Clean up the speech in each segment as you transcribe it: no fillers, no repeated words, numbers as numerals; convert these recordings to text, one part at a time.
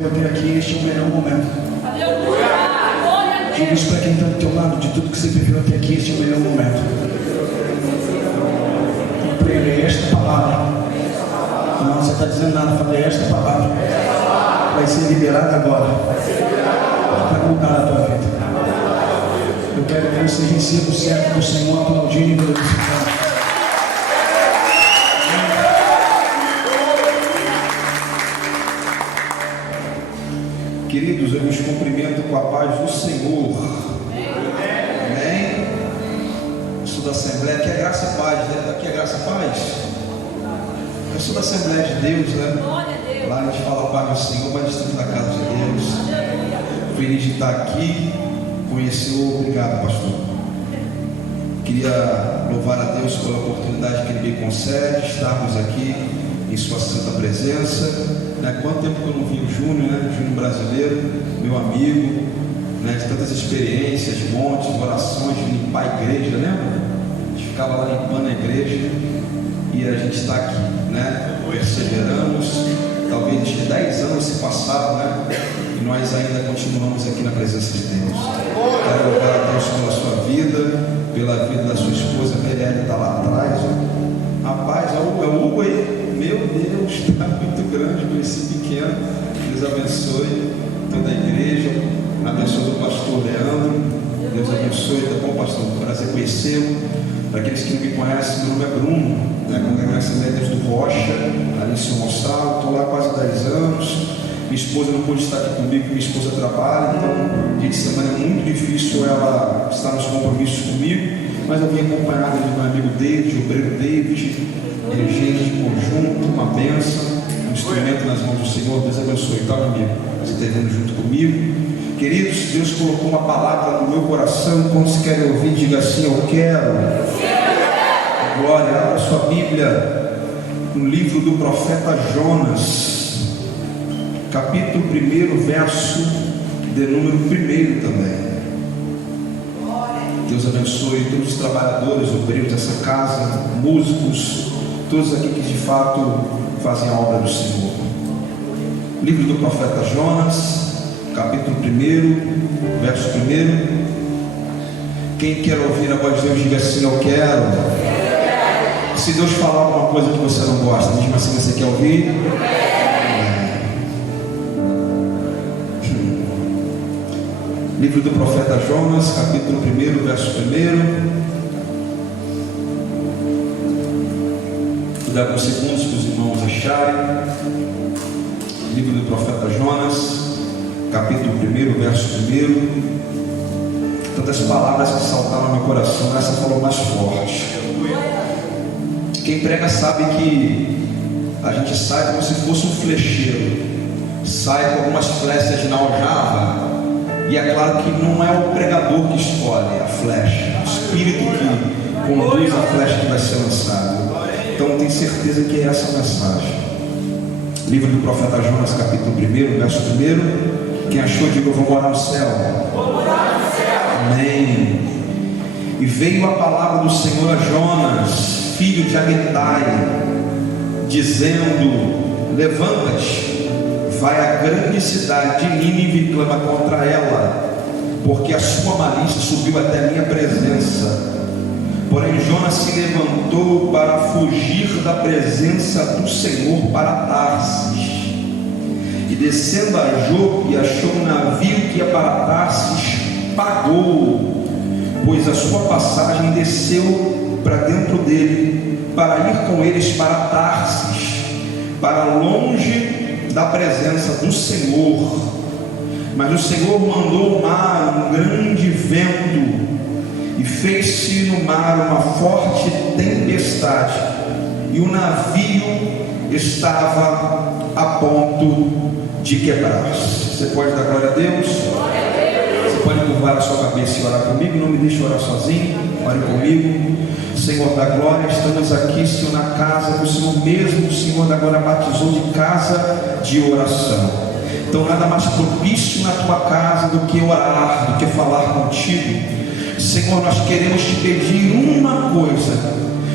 Até aqui, este é o melhor momento. Diga isso para quem está do teu lado, de tudo que você viveu até aqui, este é o melhor momento. Compreender esta palavra. Não, você está dizendo nada, falei esta palavra. Vai ser liberada agora. Para mudar a tua vida. Eu quero que você receba o certo do Senhor, aplaudindo e glorificando. Queridos, eu vos cumprimento com a paz do Senhor. Amém? Eu sou da Assembleia, aqui é graça e paz, né? Aqui é graça e paz. Eu sou da Assembleia de Deus, né? Lá a gente fala a paz do Senhor, mas estamos na casa de Deus. Feliz de estar aqui, conheceu, obrigado, pastor. Queria louvar a Deus pela oportunidade que Ele me concede, estarmos aqui em sua santa presença. Quanto tempo que eu não vi o Júnior, né? O Júnior brasileiro, meu amigo, né? De tantas experiências, montes, orações, de limpar a igreja, lembra? A gente ficava lá limpando a igreja e a gente está aqui, né? Perseveramos, talvez 10 anos se passaram, né? E nós ainda continuamos aqui na presença de Deus. Quero louvar a Deus pela sua vida, pela vida da sua esposa, a Mirelle está lá atrás. Rapaz, é o Hugo aí. Meu Deus, está muito grande, conheci pequeno. Deus abençoe toda a igreja, abençoe o pastor Leandro. Deus abençoe, tá bom, pastor? Prazer conhecê-lo. Para aqueles que não me conhecem, meu nome é Bruno, né? Congregação de Deus do Rocha, ali em São Gonçalo. Estou lá há quase 10 anos. Minha esposa não pôde estar aqui comigo, minha esposa trabalha, então dia de semana é muito difícil ela estar nos compromissos comigo. Mas eu vim acompanhado do meu amigo David, o obreiro David, dirigente de conjunto, uma bênção, um instrumento nas mãos do Senhor. Deus abençoe, tá, meu amigo? Você está vindo junto comigo. Queridos, Deus colocou uma palavra no meu coração. Quando se quer ouvir, diga assim: eu quero. Glória, abra sua Bíblia no livro do profeta Jonas, capítulo 1, verso de número 1 também. Deus abençoe todos os trabalhadores, obreiros dessa casa, músicos, todos aqui que de fato fazem a obra do Senhor. Livro do profeta Jonas, capítulo 1, verso 1. Quem quer ouvir a voz de Deus, diga assim: eu quero. Se Deus falar alguma coisa que você não gosta, mesmo assim você quer ouvir? Livro do profeta Jonas, capítulo 1, verso 1. Vou dar alguns segundos para os irmãos acharem. Livro do profeta Jonas, capítulo 1, verso 1. Tantas palavras que saltaram no meu coração, essa falou mais forte. Quem prega sabe que a gente sai como se fosse um flecheiro, sai com algumas flechas na aljava. E é claro que não é o pregador que escolhe a flecha, o Espírito que conduz a flecha que vai ser lançada. Então tenho certeza que é essa a mensagem. Livro do profeta Jonas, capítulo 1, verso 1. Quem achou, diga: eu vou morar no céu. Amém. E veio a palavra do Senhor a Jonas, filho de Amittai, dizendo: levanta-te, vai à grande cidade de Nínive e clama contra ela, porque a sua malícia subiu até a minha presença. Porém Jonas se levantou para fugir da presença do Senhor para Tarsis, e descendo a Jope achou um navio que ia para Tarsis, pagou, pois a sua passagem desceu para dentro dele, para ir com eles para Tarsis, para longe da presença do Senhor. Mas o Senhor mandou o mar um grande vento, e fez-se no mar uma forte tempestade, e o navio estava a ponto de quebrar-se. Você pode dar glória a Deus? Você pode curvar a sua cabeça e orar comigo. Não me deixe orar sozinho, ore comigo. Senhor da glória, estamos aqui, Senhor, na casa que o Senhor mesmo, o Senhor da glória, batizou de casa de oração. Então nada mais propício na tua casa do que orar, do que falar contigo. Senhor, nós queremos te pedir uma coisa,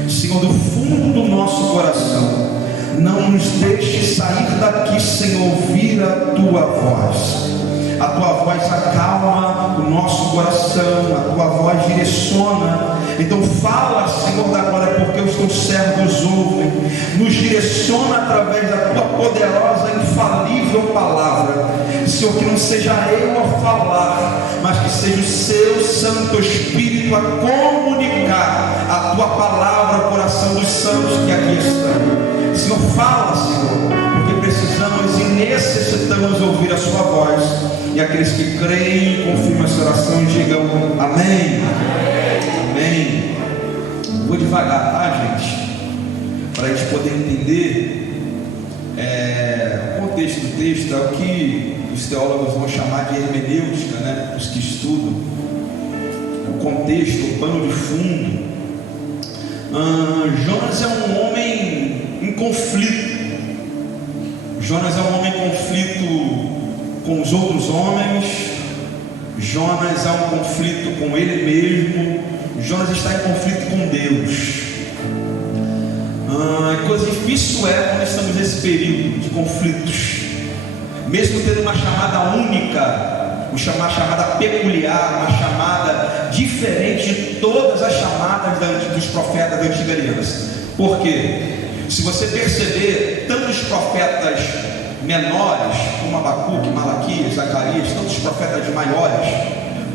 Senhor, do fundo do nosso coração: Não nos deixe sair daqui sem ouvir a tua voz. A tua voz acalma o nosso coração, a tua voz direciona. Então fala, Senhor da glória, porque os teus servos ouvem. Nos direciona através da tua poderosa, infalível palavra. Senhor, que não seja eu a falar, mas que seja o seu Santo Espírito a comunicar a tua palavra ao coração dos santos que aqui estão. Senhor, fala, Senhor, porque precisamos e necessitamos ouvir a sua voz. E aqueles que creem e confirmam essa oração digam amém. Amém. Vou devagar, tá, gente? Para a gente poder entender o contexto do texto. É o que os teólogos vão chamar de hermenêutica, né? Os que estudam o contexto, o pano de fundo. Jonas é um homem em conflito. Jonas é um homem em conflito com os outros homens. Jonas é um conflito com ele mesmo. Jonas está em conflito com Deus. Coisa difícil quando estamos nesse período de conflitos, mesmo tendo uma chamada única, uma chamada peculiar, uma chamada diferente de todas as chamadas dos profetas da antiga aliança. Por quê? Se você perceber, tanto os profetas menores como Abacuque, Malaquias, Zacarias, tantos profetas maiores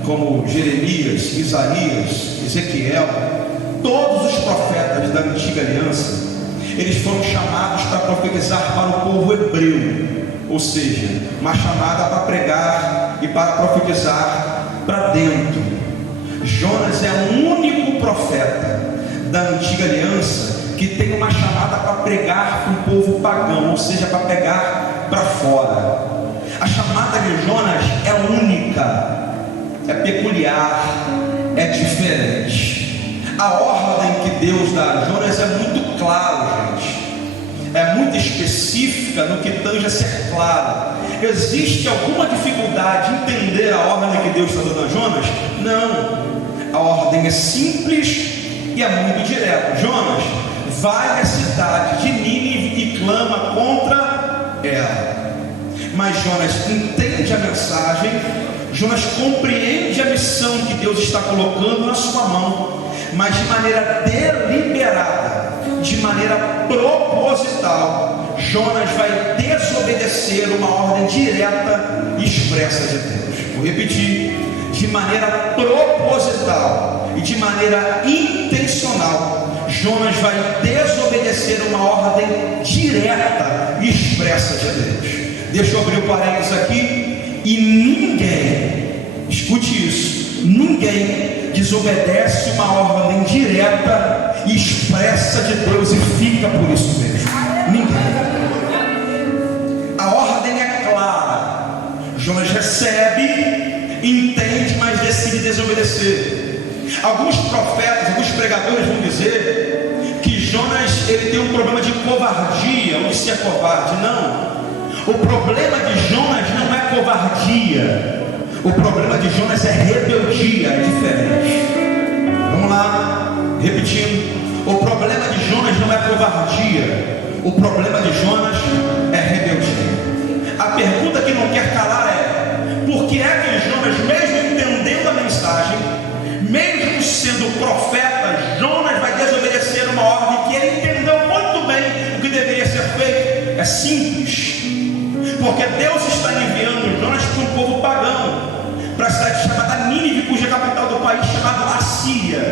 como Jeremias, Isaías, Ezequiel, todos os profetas da antiga aliança, eles foram chamados para profetizar para o povo hebreu, ou seja, uma chamada para pregar e para profetizar para dentro. Jonas é o único profeta da antiga aliança que tem uma chamada para pregar para o povo pagão, ou seja, para pregar para fora. A chamada de Jonas é única, é peculiar, é diferente. A ordem que Deus dá a Jonas é muito clara, gente. É muito específica no que tange a ser claro. Existe alguma dificuldade em entender a ordem que Deus está dando a Jonas? Não. A ordem é simples e é muito direta. Jonas, vai à cidade de Nínive e clama contra ela. Mas Jonas entende a mensagem, Jonas compreende a missão que Deus está colocando na sua mão, mas de maneira deliberada, de maneira proposital, Jonas vai desobedecer uma ordem direta e expressa de Deus. Vou repetir: de maneira proposital e de maneira intencional, Jonas vai desobedecer uma ordem direta e expressa de Deus. Deixa eu abrir o parênteses aqui. E ninguém, escute isso, ninguém desobedece uma ordem direta e expressa de Deus e fica por isso mesmo. Ninguém. A ordem é clara. Jonas recebe, entende, mas decide desobedecer. Alguns profetas, alguns pregadores vão dizer que Jonas ele tem um problema de covardia, ou de ser covarde. Não. O problema de Jonas não é covardia. O problema de Jonas é rebeldia, é diferente. Vamos lá, repetindo. O problema de Jonas não é covardia. O problema de Jonas é rebeldia. A pergunta que não quer calar é: por que é que Jonas, mesmo entendendo a mensagem, mesmo sendo profeta, Jonas vai desobedecer uma ordem que ele entendeu muito bem o que deveria ser feito? É simples. Porque Deus está enviando Jonas para um povo pagão, para a cidade chamada Nínive, cuja capital do país chamada Assíria.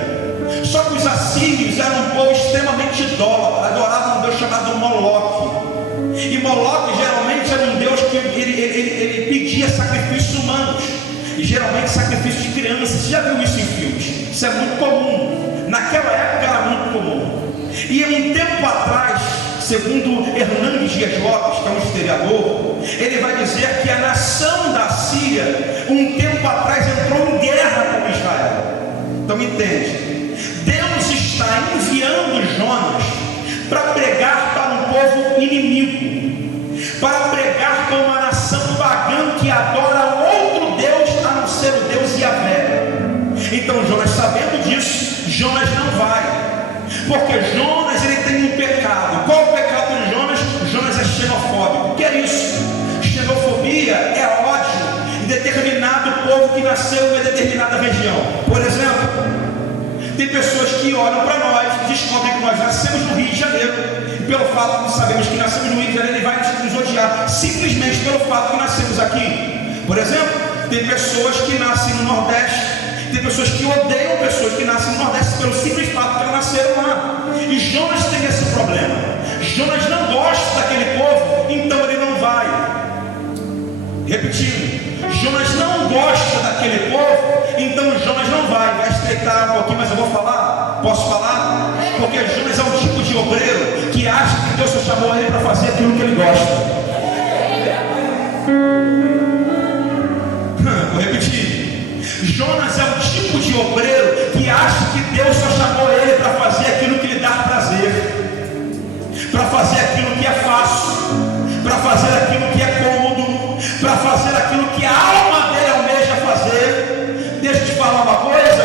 Só que os assírios eram um povo extremamente idólatra, adoravam um Deus chamado Moloque. E Moloque geralmente era um Deus que ele pedia sacrifícios humanos, e geralmente sacrifícios de crianças. Você já viu isso em filmes? Isso é muito comum. Naquela época era muito comum. E um tempo atrás, segundo Hernandes Dias Lopes, que é um historiador, ele vai dizer que a nação da Síria, um tempo atrás, entrou em guerra com Israel. Então entende? Deus está enviando Jonas para pregar para um povo inimigo, para pregar para uma nação pagã que adora outro Deus a não ser o Deus Yahvé. Então Jonas, sabendo disso, Jonas não vai. Porque Jonas ele tem um pecado. Qual o pecado de Jonas? determinado povo que nasceu em uma determinada região. Por exemplo, tem pessoas que olham para nós e descobrem que nós nascemos no Rio de Janeiro, e pelo fato de sabemos que nascemos no Rio de Janeiro, ele vai nos odiar simplesmente pelo fato que nascemos aqui. Por exemplo, tem pessoas que nascem no Nordeste, tem pessoas que odeiam pessoas que nascem no Nordeste pelo simples fato que elas nasceram lá. E Jonas tem esse problema. Jonas não gosta daquele povo, então ele não vai. Repetindo, Jonas não gosta daquele povo, então Jonas não vai. Vai estreitar um pouquinho, mas eu vou falar. Posso falar? Porque Jonas é um tipo de obreiro que acha que Deus só chamou ele para fazer aquilo que ele gosta. Vou repetir. Jonas é um tipo de obreiro que acha que Deus só chamou ele para fazer aquilo que lhe dá prazer, para fazer aquilo que é fácil, para fazer aquilo que é cômodo, para fazer aquilo que a alma dele almeja fazer. Deixa eu te falar uma coisa: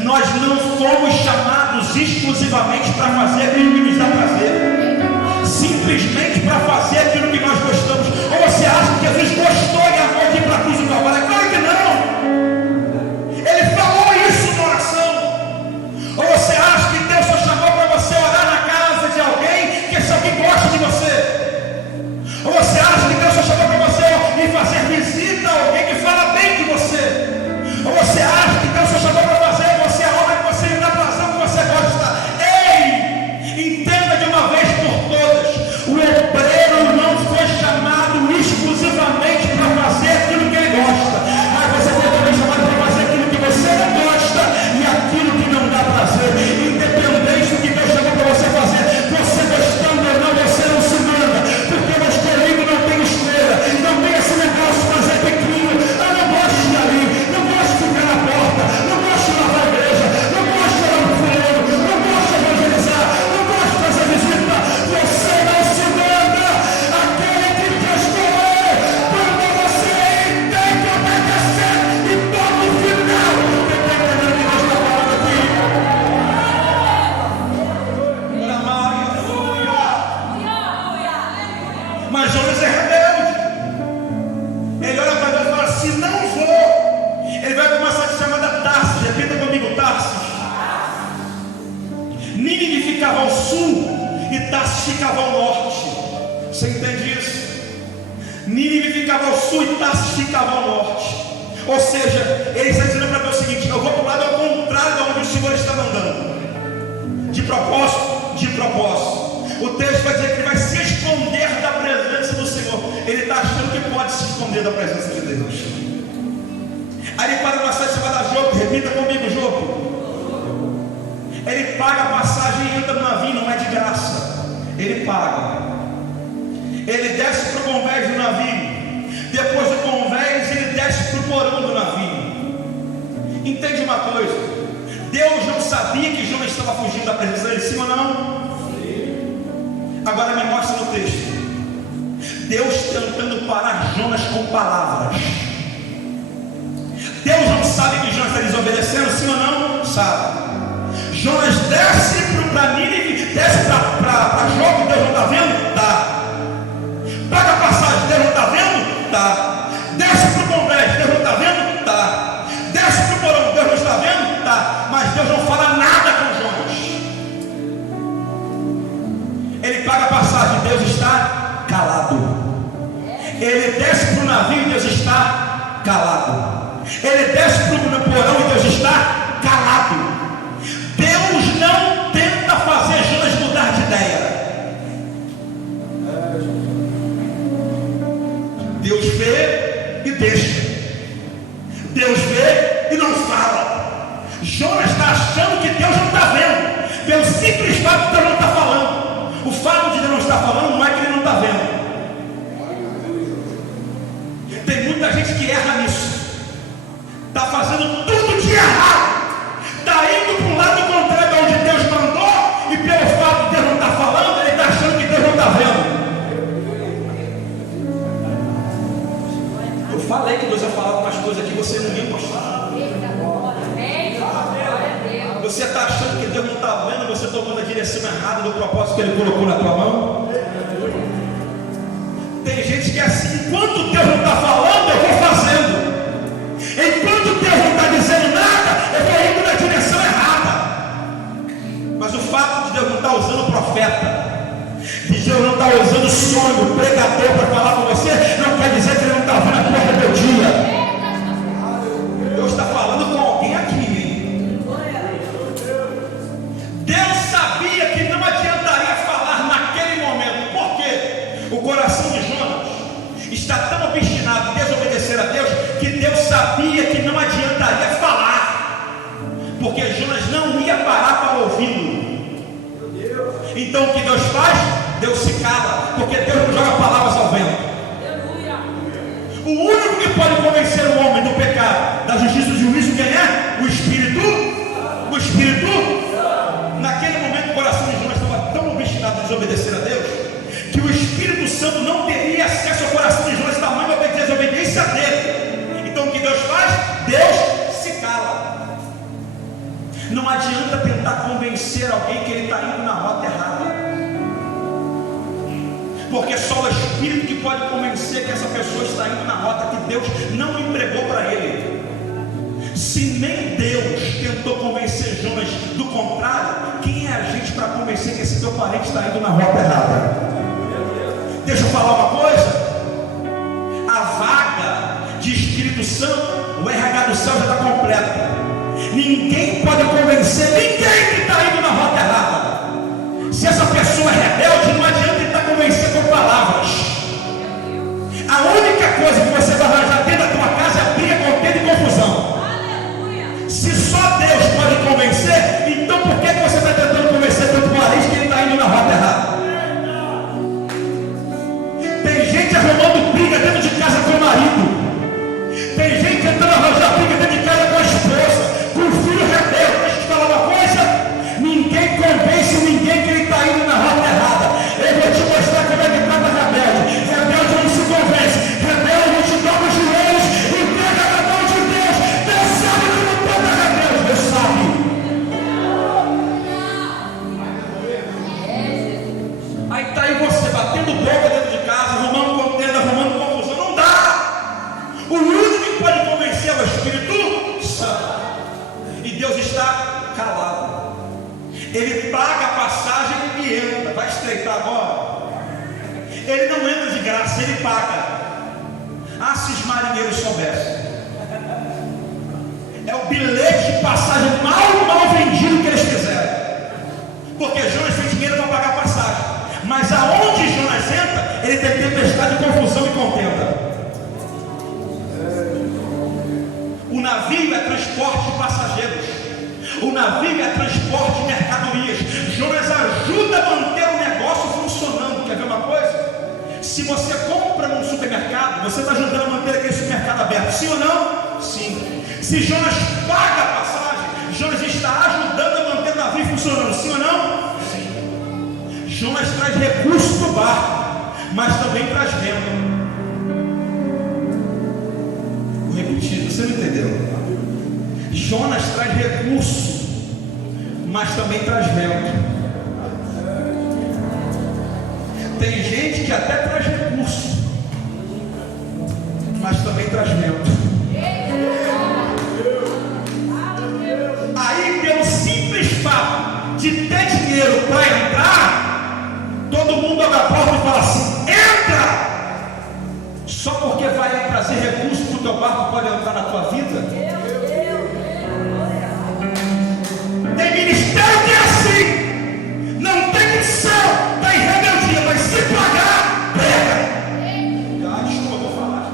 nós não fomos chamados exclusivamente para fazer aquilo que nos dá prazer, simplesmente para fazer aquilo que nós gostamos. Ou você acha que Jesus gostou e amou de ir para a cruz do Calvário? É claro que não. Ele falou isso na oração. Ou você acha que Deus só chamou para você orar na casa de alguém que esse alguém gosta de você? Ou você acha que Deus só chamou para você ir fazer visita a alguém que fala bem de você? Ou você acha que Deus só chamou para fazer você a obra que você lhe dá prazer, que você gosta? Ei, entenda de uma vez por todas: o obreiro não foi chamado exclusivamente para fazer aquilo que ele gosta, mas você foi também chamado para fazer aquilo que você não gosta e aquilo que não dá prazer. Independente do que Deus chamou para você fazer, você gostando ou não, você não se manda, porque o escolhido não tem escolha. Não tem esse negócio de fazer pequeno. Eu não gosto de ir ali, não gosto de ficar na porta, não gosto de lavar a igreja, não gosto de orar no fulano, não gosto de evangelizar, não gosto de fazer visita. Você não se manda. Aquele que te escolheu, quando você entende obedecer e toma o final. Quem está entendendo o que Deus está falando aqui? Mas Jonas é rebelde. Ele olha para Deus e fala: se não vou. Ele vai para uma cidade chamada Tarsis. Repita comigo: Tarsis. Nínive ficava ao sul e Tarsis ficava ao norte. Você entende isso? Nínive ficava ao sul e Tarsis ficava ao norte. Ou seja, ele está dizendo para Deus o seguinte: eu vou para o lado ao contrário de onde o Senhor está mandando. De propósito? De propósito. O texto vai dizer que ele vai se esconder da presença do Senhor. Ele está achando que pode se esconder da presença de Deus. Aí ele para uma cidade chamada Jope. Repita comigo: Jope. Ele paga a passagem e entra no navio, não é de graça. Ele paga. Ele desce para o convés do navio. Depois do convés, ele desce para o porão do navio. Entende uma coisa? Deus não sabia que Jonas estava fugindo da presença dele, sim ou não? Agora me mostra no texto Deus tentando parar Jonas com palavras. Deus não sabe que Jonas está desobedecendo, sim ou não? Sabe. Jonas desce para Nínive, desce para Jope. Deus não está vendo? Tá. Paga a passagem, Deus não está vendo? Tá. Desce para o convés, Deus não está vendo? Tá. Desce para o porão, Deus não está vendo? Tá. Mas Deus não fala nada com Jonas. Ele paga a passagem, Deus está calado. Ele desce para o navio e Deus está calado. Ele desce para o porão e Deus está calado. Deus não tenta fazer Jonas mudar de ideia. Deus vê e deixa. Deus vê e não fala. Jonas está achando que Deus não está vendo, pelo simples fato de Deus não estar falando. O fato de Deus não estar falando não é que ele não está vendo. Tem muita gente que erra nisso. Está fazendo tudo de errado. Está indo para um lado contrário de onde Deus mandou. E pelo fato de Deus não estar falando, ele está achando que Deus não está vendo. Eu falei que Deus ia falar algumas coisas aqui, você não viu, pastor. Você está achando que Deus não está vendo, você tomando a direção errada do propósito que Ele colocou na tua mão? Tem gente que é assim: enquanto Deus não está falando, eu vou fazendo. Então o que Deus faz? Deus se cala, porque Deus não joga palavras ao vento. O único que pode convencer o homem do pecado, da justiça e do juízo, quem é? O Espírito. O Espírito. Naquele momento o coração de Jonas estava tão obstinado em desobedecer a Deus, que o Espírito Santo não teria acesso ao coração de Jonas, tamanho a desobediência dele. Então o que Deus faz? Deus se cala. Não adianta tentar convencer alguém que ele está indo na rota errada, porque só o Espírito que pode convencer que essa pessoa está indo na rota que Deus não entregou para ele. Se nem Deus tentou convencer Jonas do contrário, quem é a gente para convencer que esse teu parente está indo na rota errada? Deixa eu falar uma coisa. A vaga de Espírito Santo, o RH do céu já está completa. Ninguém pode convencer ninguém que está indo na rota errada. Se essa pessoa é rebelde, não adianta tentar convencer com palavras. A única coisa que você vai arranjar dentro da tua casa é briga, contenda e confusão. Se só Deus pode convencer, então por que você está tentando convencer teu parente que ele está indo na rota errada? Tem gente arrumando briga dentro de casa com o marido. Tem gente tentando arranjar briga dentro de casa com a esposa, com o filho rebelde. Deixa eu te falar uma coisa: ninguém convence ninguém que ele está indo na rota errada. Eu vou te mostrar como é que trata rebelde. Rebelde não se convence. Rebelde não te dobra os joelhos e pega na mão de Deus. Deus sabe que não trata rebelde. Deus sabe. Aí está aí você batendo boca dentro de casa, arrumando contenda, arrumando confusão. Não dá. O único que pode convencer é o Espírito Santo. E Deus está calado. Ele paga a passagem e entra. Vai estreitar agora. Ele não entra de graça, ele paga. Ah, se os marinheiros soubessem. É o bilhete de passagem mal vendido que eles fizeram. Porque Jonas tem dinheiro para pagar a passagem. Mas aonde Jonas entra, ele tem tempestade, confusão e contenda. O navio é transporte de passageiros. O navio é transporte de mercadorias. Jonas ajuda a manter o negócio funcionando. Quer ver uma coisa? Se você compra num supermercado, você está ajudando a manter aquele supermercado aberto. Sim ou não? Sim. Se Jonas paga a passagem, Jonas está ajudando a manter o navio funcionando. Sim ou não? Sim. Jonas traz recurso para o barco, mas também traz venda. Vou repetir, você não entendeu? Jonas traz recurso, mas também traz vento. Tem gente que até traz recurso, mas também traz vento. Aí, pelo simples fato de ter dinheiro para entrar, todo mundo abre a porta e fala assim: entra! Só porque vai trazer recurso para o teu barco pode entrar na tua vida? Tem ministério que é assim. Não tem missão, está em rebeldia, mas se pagar, prega. Desculpa, vou falar.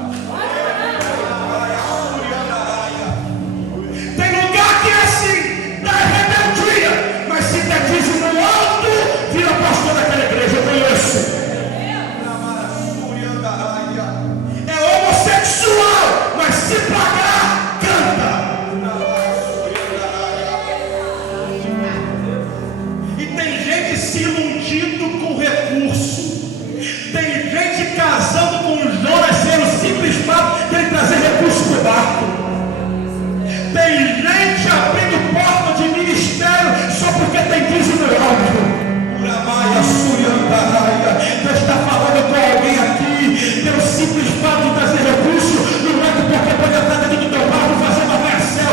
Tem lugar que é assim, está em rebeldia, mas se der dízimo alto, vira pastor daquela igreja. Eu conheço. É homossexual, mas se pagar, canta. Se iludindo com recurso. Tem gente casando com Jonas sendo simples fato de ele trazer recurso para o barco. Tem gente abrindo porta de ministério só porque tem dízimo alto. Deus está falando com alguém aqui. Pelo simples fato de trazer recurso, não é porque pode entrar dentro do teu barco e fazer uma versão.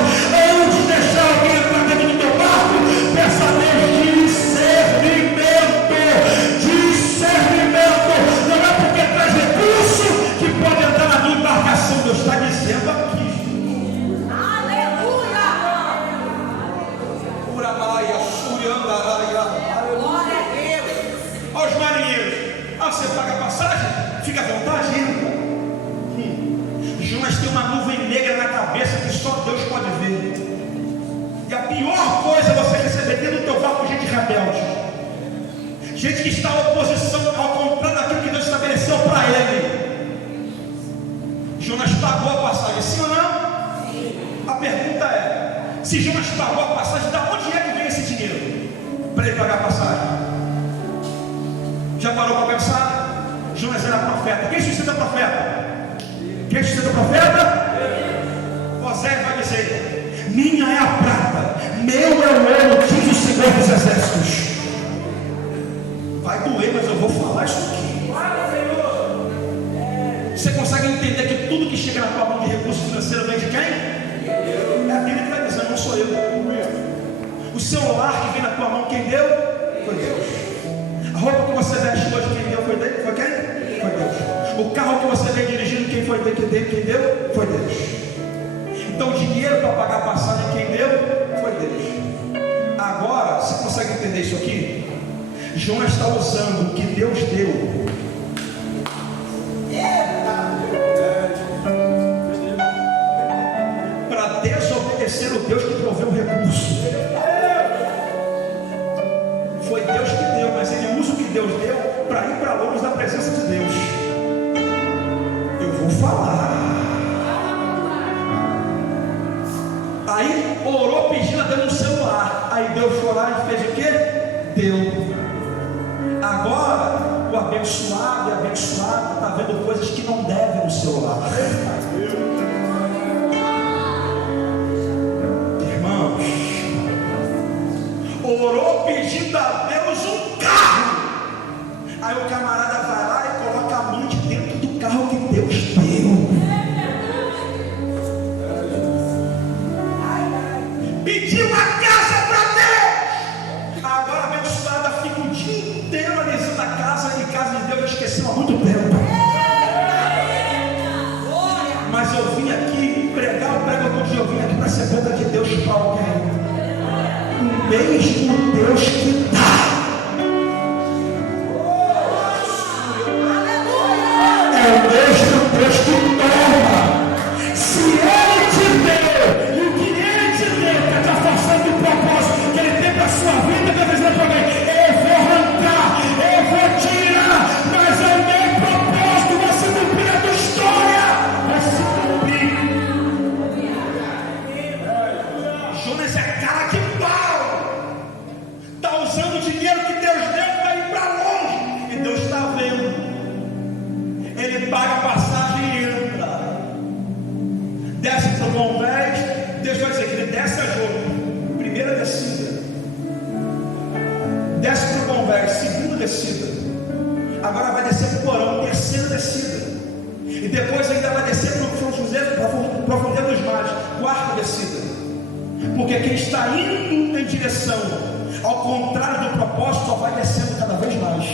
Antes de deixar alguém entrar dentro do teu barco, peça a Deus discernimento. Não é porque traz recurso que pode entrar na tua embarcação. Deus está dizendo aqui. Aleluia! Glória a Deus. Aos marinheiros, você paga a passagem, fica à vontade, entra. Jonas tem uma nuvem negra na cabeça que só Deus pode ver. E a pior coisa é você receber dentro do teu barco gente rebelde. gente que está à oposição, ao contrário daquilo que Deus estabeleceu para ele. Jonas pagou a passagem, sim ou não? A pergunta é: se Jonas pagou a passagem, da onde é que vem esse dinheiro para ele pagar a passagem? Já parou para pensar? Jonas era profeta. Quem sustenta profeta? Quem sustenta profeta? Osés vai dizer: minha é a prata, meu é o ouro, diz o Senhor dos Exércitos. Vai doer, mas eu vou falar isso aqui. Você consegue entender que tudo que chega na tua mão de recurso financeiro vem de quem? É a Bíblia que vai dizer, não sou eu. O celular que vem na tua mão, quem deu? Foi Deus. A roupa que você veste hoje, quem deu? Foi Deus? Foi quem? Foi Deus. O carro que você vem dirigindo, quem foi? Quem deu? Foi Deus. Então o dinheiro para pagar a passagem, quem deu? Foi Deus. Agora, você consegue entender isso aqui? Jonas está usando o que Deus deu para desobedecer o Deus que proveu o recurso. Foi Deus que deu, mas ele usa o que Deus deu para ir para longe da presença de Deus. Eu vou falar. Aí orou pedindo a Deus um celular. Aí Deus foi lá e fez o quê? Deu. Agora o abençoado e abençoado está vendo coisas que não devem no celular. Irmãos, orou pedindo a Deus um carro. Aí o camarada vai lá e coloca a amante dentro do carro que Deus deu. Pediu a casa para Deus. Agora a abençoada fica o dia inteiro analisando a casa e casa de Deus esqueceu há muito tempo. Mas eu vim aqui pregar o pregador de eu vim aqui para ser boca de Deus para alguém. O mesmo Deus que dá é o mesmo Deus que toma. Se Ele te deu e o que Ele te deu está te afastando do propósito que Ele tem para a sua vida, está dizendo para alguém: eu vou arrancar, eu vou tirar, mas é o meu propósito, vai se cumprir a tua história, vai se cumprir. Jonas é cara de pau, está usando o dinheiro que Deus deu para ir para longe, e Deus está vendo. Ele paga a passagem e entra, desce para o convés. Deus vai dizer que ele desce a jogo, primeira descida, desce para o convés, segunda descida, agora vai descer para o porão, terceira descida, e depois ainda vai descer para o profundeza dos mares, quarta descida, porque quem está indo em direção ao contrário do propósito só vai descendo cada vez mais.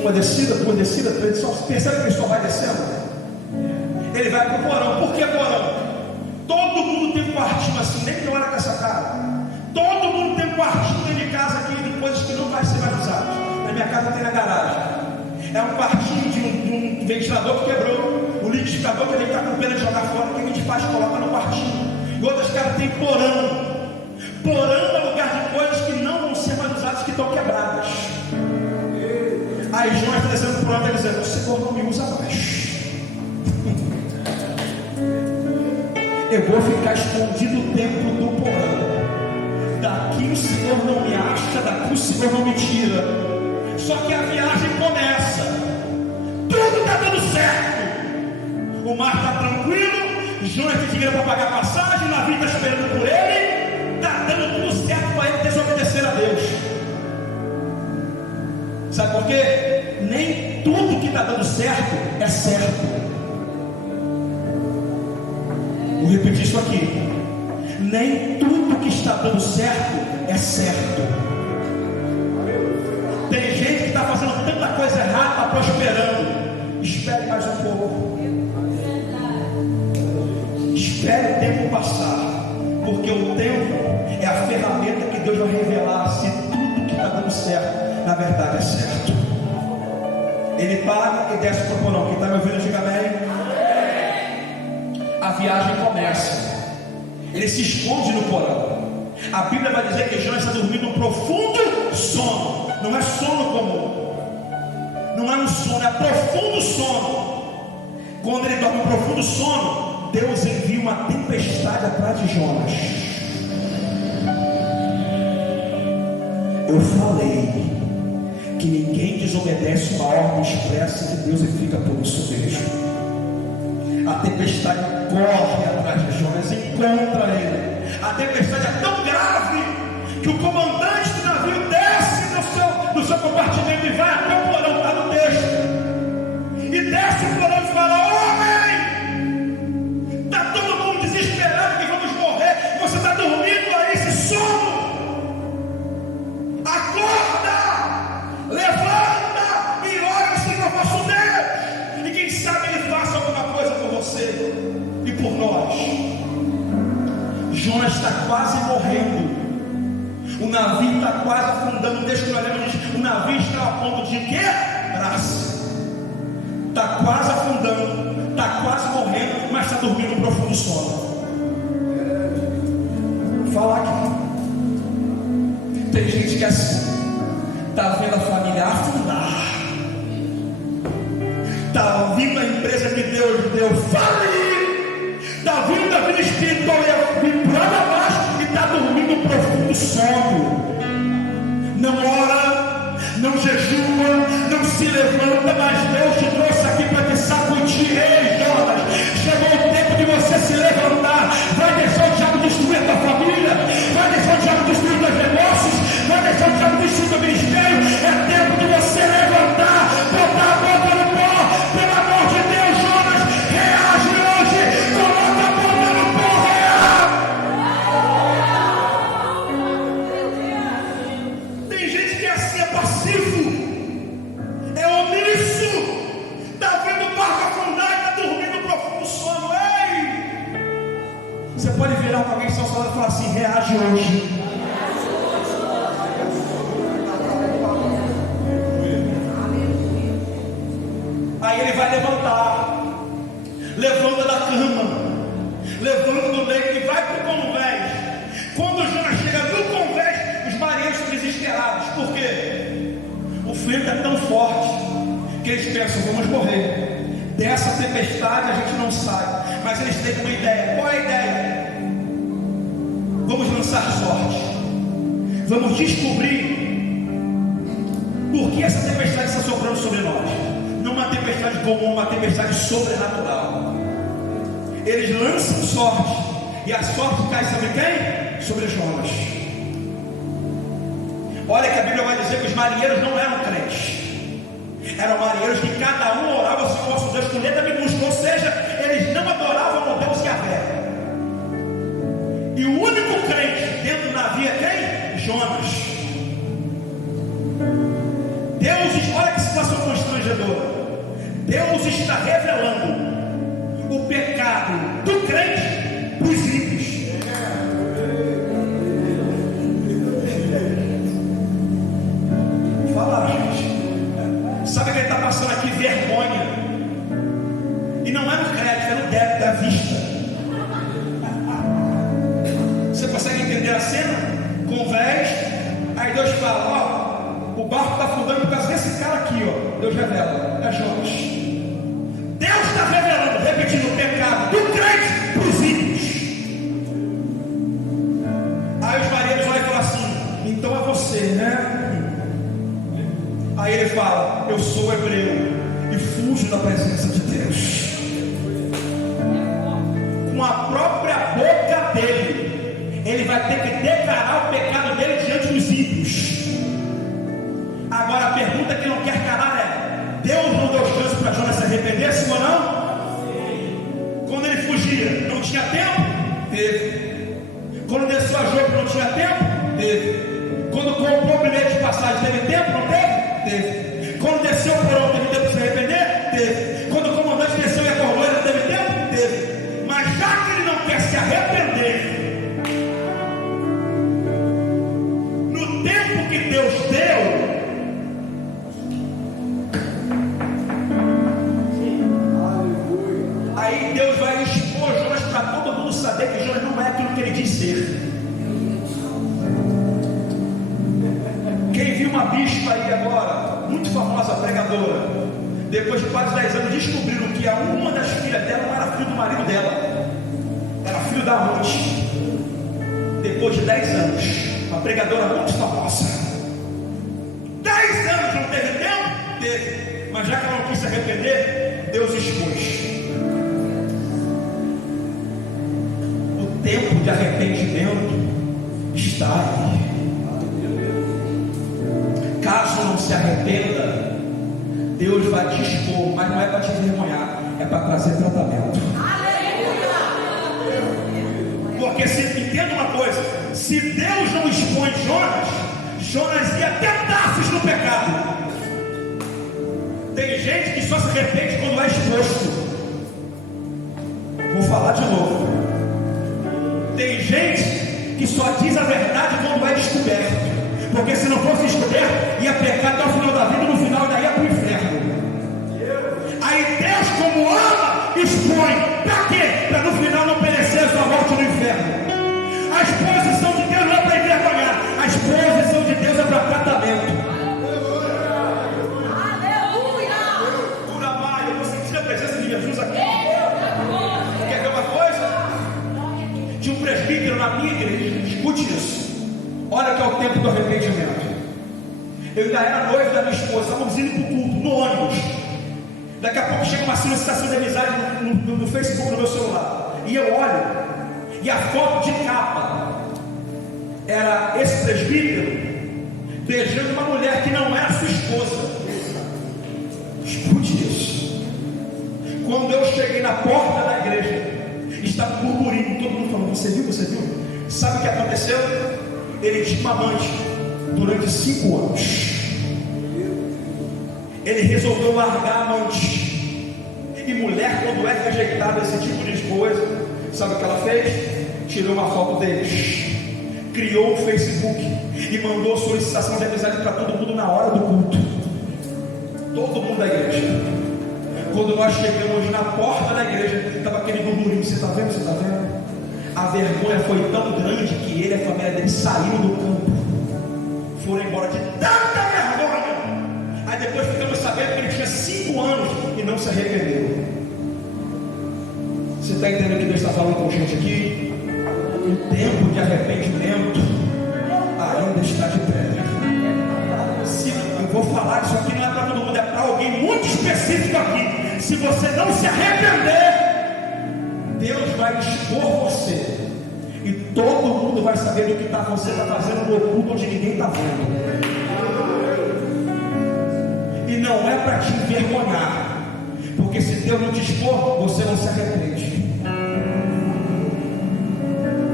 Uma descida, duas descidas, três, só percebe que ele só vai descendo. Ele vai para o porão. Por que porão? Todo mundo tem um quartinho assim, nem que olha com essa cara. Todo mundo tem um quartinho dentro de casa aqui de coisas que não vai ser mais usadas. Na minha casa tem na garagem. É um quartinho de um ventilador que quebrou, o liquidificador que ele está com pena de jogar fora, que a gente faz, coloca no quartinho. E outras caras tem porão. Porão é lugar de coisas que não vão ser mais usadas, que estão quebradas. Aí Jonas está dizendo para o outro, dizendo: o Senhor não me usa mais. Eu vou ficar escondido dentro do porão. Daqui o Senhor não me acha, daqui o Senhor não me tira. Só que a viagem começa. Tudo está dando certo. O mar está tranquilo. Jonas tem dinheiro para pagar a passagem. O navio está esperando por ele. Está dando tudo certo para ele desobedecer a Deus. Sabe por quê? Nem tudo que está dando certo é certo. Vou repetir isso aqui. Nem tudo que está dando certo é certo. Tem gente que está fazendo tanta coisa errada, está prosperando. Espere mais um pouco. Espere o tempo passar. Porque o tempo é a ferramenta que Deus vai revelar se tudo que está dando certo, na verdade, é certo. Ele paga e desce para o porão. Quem está me ouvindo, diga amém. A viagem começa. Ele se esconde no porão. A Bíblia vai dizer que Jonas está dormindo um profundo sono. Não é sono comum, não é um sono, é profundo sono. Quando ele dorme um profundo sono, Deus envia uma tempestade atrás de Jonas. Eu falei que ninguém desobedece uma ordem expressa de Deus e fica por isso mesmo. A tempestade corre atrás de Jonas, encontra ele. A tempestade é tão grave que o comandante do navio desce do seu compartimento e vai até o porão, está no texto. E desce o porão e fala: homem, está todo mundo desesperado que vamos morrer. Você está dormindo aí, esse sono. Acorda, levanta e ora ao Senhor vosso Deus. E quem sabe Ele faça alguma coisa por você e por nós. Jonas está quase morrendo. O navio está quase afundando. Deixa que nós lemos, o navio está a ponto de quebrar-se. Está quase afundando, está quase morrendo, mas está dormindo um profundo sono. Vou falar aqui. Tem gente que é assim, está vendo a família afundar, está vindo a empresa que Deus deu falir, está vindo a vida espiritual e por lá abaixo e está dormindo um profundo sono. Não ora, não jejua, não se levanta, mas Deus te trouxe aqui para te sacudir. Ei, Jonas, chegou o tempo de você se levantar. Vai deixar o diabo destruir a tua família, vai deixar o diabo destruir os teus negócios, vai deixar o diabo destruir o teu ministério. É tempo de você levantar, botar a boca no pó. Pelo amor de Deus, Jonas, reage hoje, coloca a boca no pó, reage. Tem gente que é assim, é passivo, é omisso, está vendo o barco afundar e está dormindo um profundo sono. Ei, você pode virar para alguém que está ao seu lado e falar assim: reage hoje. Aí ele vai levantar, levanta da cama, levanta do leito e vai para o convés. Quando Jonas chega no convés, os marinheiros estão desesperados, porque o vento é tão forte que eles pensam: vamos morrer. Dessa tempestade a gente não sai. Mas eles têm uma ideia. Qual é a ideia? Vamos lançar sorte, vamos descobrir por que essa tempestade está soprando sobre nós. Não uma tempestade comum, uma tempestade sobrenatural. Eles lançam sorte, e a sorte cai sobre quem? Sobre Jonas. Olha que a Bíblia vai dizer que os marinheiros não eram crentes, eram marinheiros que cada um orava ao Senhor nosso Deus com letra minúscula, ou seja, eles não adoravam o Deus Yahvé. E o único crente dentro do navio é quem? Jonas. Deus, olha que situação constrangedora. Deus está revelando o pecado do crente para os ímpios. Fala, gente. Sabe que ele está passando aqui vergonha? E não é no crédito, é no débito, é à vista. Você consegue entender a cena? Convés, aí Deus fala: ó, o barco está afundando por causa desse cara aqui, ó. Deus revela, é Jonas. Deus está revelando, repetindo, o pecado do crente para os ímpios. Aí os marinheiros olham e falam assim: então é você, né? Aí ele fala: eu sou hebreu e fujo da presença de Deus. Com a própria boca dele, ele vai ter que declarar o pecado dele diante dos ímpios. Agora a pergunta que não quer calar é: Deus não deu chance para Jonas se arrepender, sim ou não? Quando ele fugia, não tinha tempo? Teve. Quando desceu a Jope, não tinha tempo? Teve. Quando comprou o bilhete de passagem, teve tempo? Não teve? Teve. Quando desceu o porão, teve tempo de se arrepender? Teve. Quando o comandante desceu e acordou, ele teve tempo? Teve. Mas já que ele não quer se arrepender, no tempo que Deus deu, aí Deus vai expor Jonas para todo mundo saber que Jonas não é aquilo que ele diz ser. uma bispa aí agora, muito famosa, pregadora. Depois de quase 10 anos, descobriram que uma das filhas dela não era filho do marido dela, era filho da amante. Depois de 10 anos, uma pregadora muito famosa. 10 anos não teve tempo? Teve. Mas já que ela não quis se arrepender, Deus expôs. O tempo de arrependimento está aí. Caso não se arrependa, Deus vai te expor, mas não é para te envergonhar, é para trazer tratamento. Porque entenda uma coisa: se Deus não expõe Jonas ia até Tarsis no pecado. Tem gente que só se arrepende quando é exposto. Vou falar de novo. Tem gente que só diz a verdade quando é descoberto. Porque se não fosse descoberto, ia pecar até o final da vida, no final ainda ia para o inferno. Aí Deus, como ama, expõe. Para quê? Para no final não perecer a sua morte no inferno. A exposição de Deus não é para envergonhar. A exposição de Deus é para tratamento. Aleluia! Pura Maia, eu vou sentir a presença de Jesus aqui. Quer ver uma coisa? Tinha um presbítero na minha igreja, escute isso. Olha que é o tempo do arrependimento. Eu ainda era noivo da minha esposa, estávamos indo para o culto, no ônibus. Daqui a pouco chega uma solicitação de amizade no Facebook, no meu celular. E eu olho, e a foto de capa era esse presbítero beijando uma mulher que não era sua esposa. Escute isso. Quando eu cheguei na porta da igreja, estava um burburinho, todo mundo falando: você viu, você viu? Sabe o que aconteceu? Ele tinha uma amante durante 5 anos. Ele resolveu largar a amante. E mulher, quando é rejeitada esse tipo de coisa, sabe o que ela fez? Tirou uma foto deles, criou um Facebook e mandou solicitação de amizade para todo mundo na hora do culto. Todo mundo da igreja. Quando nós chegamos na porta da igreja, estava aquele burburinho: você está vendo? Você está vendo? A vergonha foi tão grande que ele e a família dele saíram do campo, foram embora de tanta vergonha. Aí depois ficamos sabendo que ele tinha 5 anos e não se arrependeu. Você está entendendo o que Deus está falando com a gente aqui? O tempo de arrependimento ainda está de pé. Eu vou falar, isso aqui não é para todo mundo, é para alguém muito específico aqui. Se você não se arrepender, Deus vai expor você, e todo mundo vai saber do que você está fazendo no oculto, onde ninguém está vendo. E não é para te envergonhar, porque se Deus não te expor, você não se arrepende.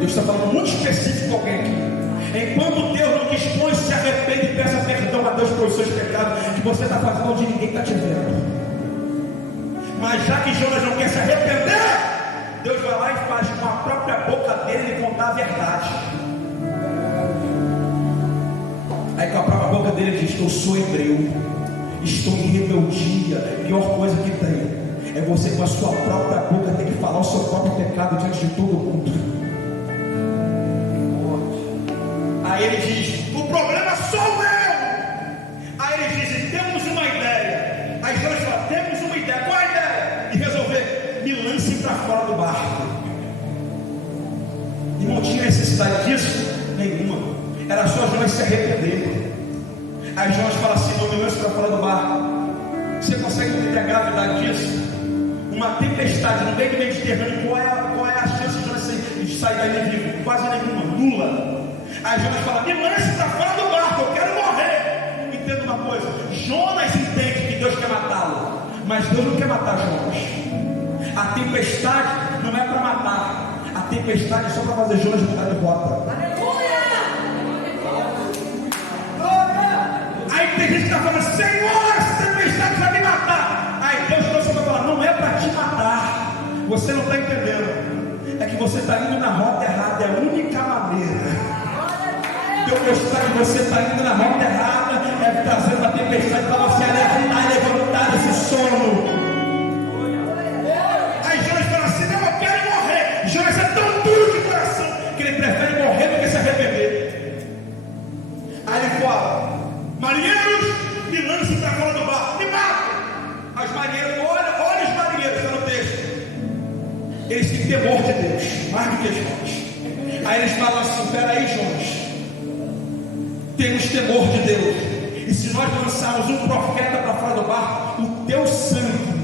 Deus está falando muito específico com alguém aqui. Enquanto Deus não te expõe, se arrepende e peça perdão a Deus pelos seus pecados, que você está fazendo onde ninguém está te vendo. Mas já que Jonas não quer se arrepender, Deus vai lá e faz com a própria boca dele ele contar a verdade. Aí com a própria boca dele ele diz: eu sou hebreu, estou em rebeldia. Pior coisa que tem é você com a sua própria boca ter que falar o seu próprio pecado diante de todo mundo. Aí ele diz: o problema sou eu. Aí ele diz: e temos uma ideia. Aí Jonas fala: temos uma ideia. Qual a ideia? De resolver: me lance para fora do barco. E não tinha necessidade disso nenhuma. Era só Jonas se arrepender. Aí Jonas fala assim: não me lance para fora do barco. Você consegue entender a gravidade disso? Uma tempestade no meio do Mediterrâneo, qual é a chance de Jonas de sair dali vivo? Quase nenhuma, nula. Aí Jonas fala: me lance para fora do barco, eu quero morrer. Entenda uma coisa: Jonas entende que Deus quer matá-lo, mas Deus não quer matar Jonas. A tempestade não é para matar, a tempestade é só para fazer Jonas mudar de rota. Aleluia! Aí tem gente que está falando: Senhor, essa tempestade vai me matar. Aí Deus vai falar: não é para te matar. Você não está entendendo. É que você está indo na rota errada, é a única maneira. Eu gostar que você está indo na rota errada, é trazendo a tempestade para você alertar e levantar esse sono. Aí Jonas fala assim: não, eu quero morrer. Jonas é tão duro de coração que ele prefere morrer do que se arrepender. Aí ele fala: Maria, temor de Deus, mais do que Jonas. Aí eles falam assim: espera aí, Jonas, temos temor de Deus, e se nós lançarmos um profeta para fora do barco, o teu sangue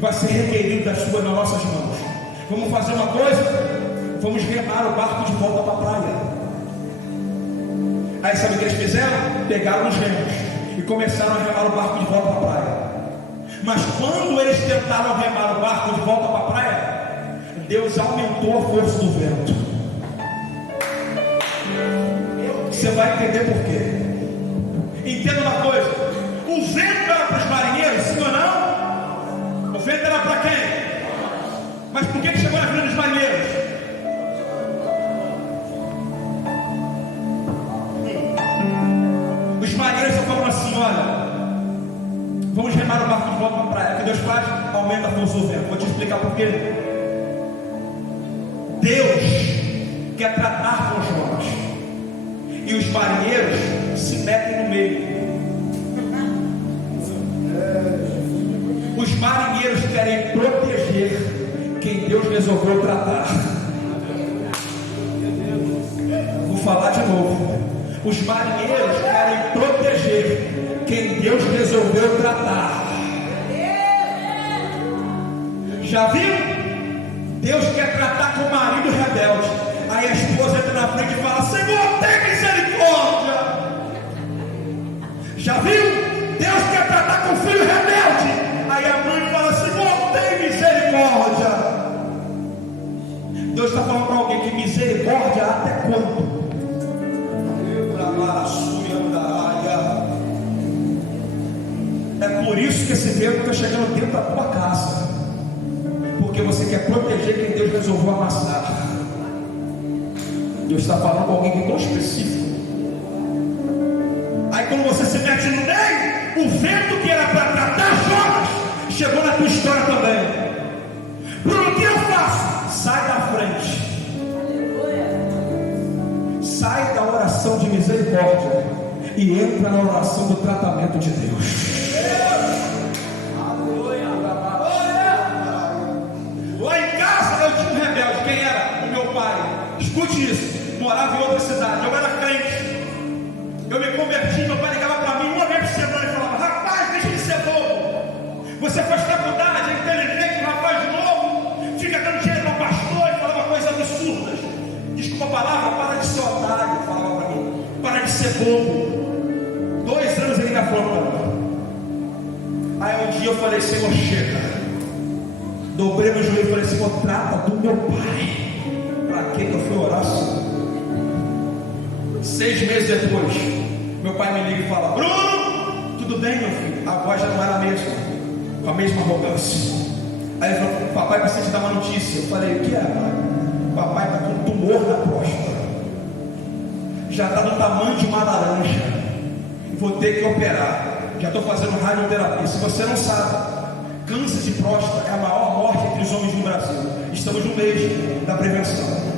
vai ser requerido nas nossas mãos. Vamos fazer uma coisa? Vamos remar o barco de volta para a praia. Aí sabe o que eles fizeram? Pegaram os remos e começaram a remar o barco de volta para a praia. Mas quando eles tentaram remar o barco de volta para a praia, Deus aumentou a força do vento. Você vai entender por quê. Entenda uma coisa: o vento era para os marinheiros, sim ou não? O vento era para quem? Mas por que chegou na vida dos marinheiros? Os marinheiros só falam assim: olha, vamos remar o barco de volta para a praia. O que Deus faz? Aumenta a força do vento. Vou te explicar por quê. Deus quer tratar com Jonas, e os marinheiros se metem no meio. Os marinheiros querem proteger quem Deus resolveu tratar. Vou falar de novo. Os marinheiros querem proteger quem Deus resolveu tratar. Já viu? Deus quer tratar com o marido rebelde. Aí a esposa entra na frente e fala: Senhor, tem misericórdia. Já viu? Deus quer tratar com o filho rebelde. Aí a mãe fala: Senhor, tem misericórdia. Deus está falando para alguém que misericórdia até quando? É por isso que esse vento está chegando dentro da tua casa, porque você quer proteger quem Deus resolveu amassar. Deus está falando com alguém que é tão específico. Aí quando você se mete no meio, o vento que era para tratar Jonas chegou na tua história também. Bruno, o que eu faço? Sai da frente. Sai da oração de misericórdia e entra na oração do tratamento de Deus. Lá em casa eu tinha um rebelde. Quem era? O meu pai. Escute isso. Morava em outra cidade. Eu era crente. Eu me converti. Meu pai ligava para mim uma vez por semana e falava: rapaz, deixa de ser bobo. Você faz faculdade, é inteligente, rapaz novo, fica dando dinheiro para pastor e falava coisas absurdas. Desculpa a palavra, para de ser otário. Falava para mim: para de ser bobo. 2 anos ele ainda falou para mim. Aí um dia eu falei: Senhor, chega. Dobrei meu joelho e falei: Senhor, trata do meu pai. Para que eu fui orar assim? 6 meses depois, meu pai me liga e fala: Bruno, tudo bem, meu filho? A voz já não era a mesma, com a mesma arrogância. Aí ele falou: papai precisa te dar uma notícia. Eu falei: o que é, pai? Papai está com um tumor na próstata, já está do tamanho de uma laranja, vou ter que operar. Já estou fazendo radioterapia. Se você não sabe, câncer de próstata é a maior morte entre os homens no Brasil. Estamos no mês da prevenção.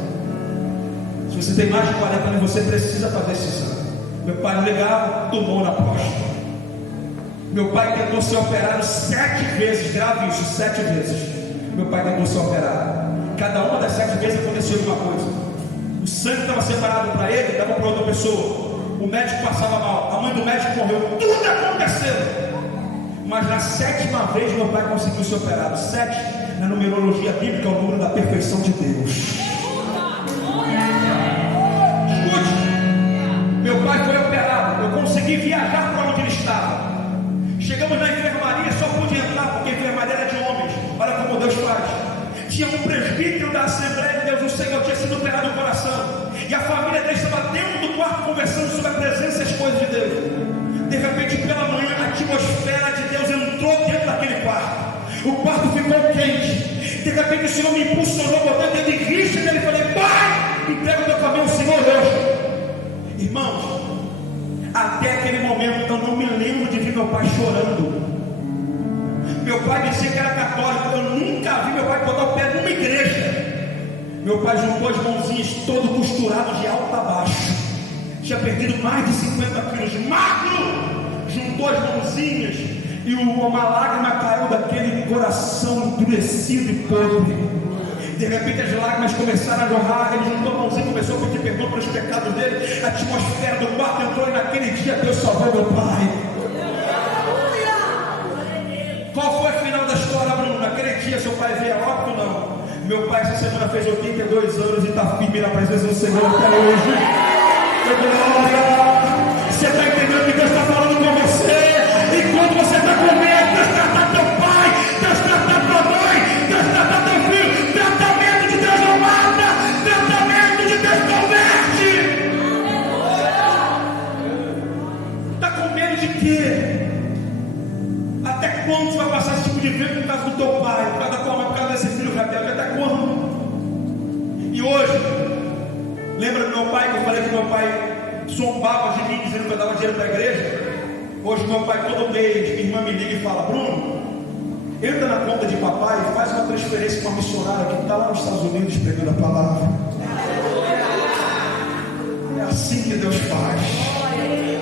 Se você tem mais de 40 anos, você precisa fazer esse exame. Meu pai ligava, tumor na próstata. Meu pai tentou ser operado 7 vezes, grave isso, 7 vezes. Meu pai tentou ser operado. Cada uma das 7 vezes aconteceu uma coisa. O sangue estava separado para ele, dava para outra pessoa. O médico passava mal, a mãe do médico morreu, tudo aconteceu. Mas na 7ª vez meu pai conseguiu ser operado. 7, na numerologia bíblica, é o número da perfeição de Deus. Escute, meu pai foi operado, eu consegui viajar para onde ele estava. Chegamos na enfermaria, só pude entrar porque a enfermaria era de homens. Olha como Deus faz. Tinha um presbítero da Assembleia de Deus, o Senhor tinha sido operado no coração, e a família dele estava dentro do quarto conversando sobre a presença e as coisas de Deus. De repente, pela manhã, a atmosfera de Deus entrou dentro daquele quarto. O quarto ficou quente. De repente, o Senhor me impulsionou, botou dentro de Cristo, e ele falei: pai, entrega o teu caminho ao Senhor hoje. Irmãos, até aquele momento eu não me lembro de ver meu pai chorando. Meu pai dizia que era católico, eu nunca vi meu pai botar o pé numa igreja. Meu pai juntou as mãozinhas, todo costurado de alto a baixo. Tinha perdido mais de 50 quilos, magro. Juntou as mãozinhas e uma lágrima caiu daquele coração endurecido e podre. De repente as lágrimas começaram a jorrar. Ele juntou a mãozinha e começou a pedir perdão pelos pecados dele. A atmosfera do quarto entrou e naquele dia Deus salvou meu pai. Qual foi o final da história, Bruno? Naquele dia seu pai veio a óbito? Não. Meu pai essa semana fez 82 anos e está firme na presença do Senhor até hoje. Você está entendendo o que Deus está falando com você? E quando você está com medo, Deus trata teu pai, Deus trata tua mãe, Deus trata teu filho. Tratamento de Deus não mata, tratamento de Deus converte. Está com medo de quê? Até quando você vai passar esse tipo de vida por causa do teu pai, por causa da tua mãe, por causa desse filho rebelde? Até quando? E hoje, lembra do meu pai, que eu falei que meu pai zombava de mim, dizendo que eu dava dinheiro para a igreja? Hoje meu pai todo mês, minha irmã me liga e fala: Bruno, entra na conta de papai e faz uma transferência para uma missionária que está lá nos Estados Unidos pregando a palavra. É assim que Deus faz.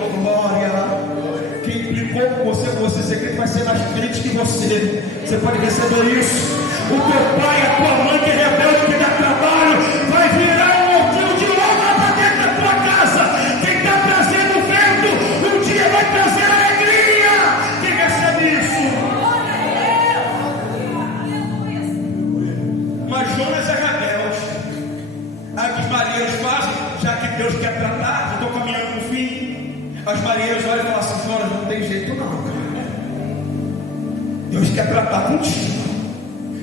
Oh, glória. Quem implicou com você que vai ser mais crente que você. Você pode receber isso. O teu pai, a tua mãe que é rebelde, que dá trabalho, vai virar um motivo de honra para dentro da tua casa. Quem está trazendo vento, um dia vai trazer alegria. Quem recebe isso? Mas Jonas é rebelde. Aí o que os marinheiros fazem, já que Deus quer tratar, eu estou caminhando no fim. Os marinheiros olham e falam assim: Jonas, não tem jeito não, cara. Deus quer tratar contigo.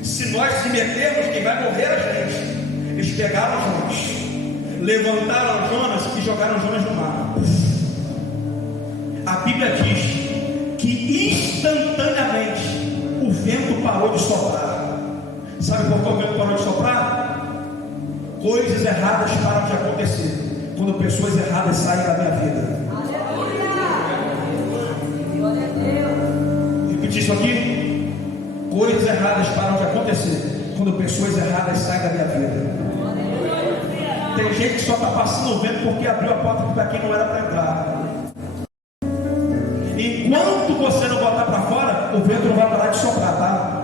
Se nós se metermos, quem vai morrer é a gente. Eles pegaram Jonas, levantaram Jonas e jogaram Jonas no mar. A Bíblia diz que instantaneamente o vento parou de soprar. Sabe por que o vento parou de soprar? Coisas erradas param de acontecer quando pessoas erradas saem da minha vida. Repetir isso aqui. Coisas erradas param de acontecer quando pessoas erradas saem da minha vida. Tem gente que só está passando o vento porque abriu a porta para quem não era para entrar. Enquanto você não botar para fora, o vento não vai parar de soprar, tá?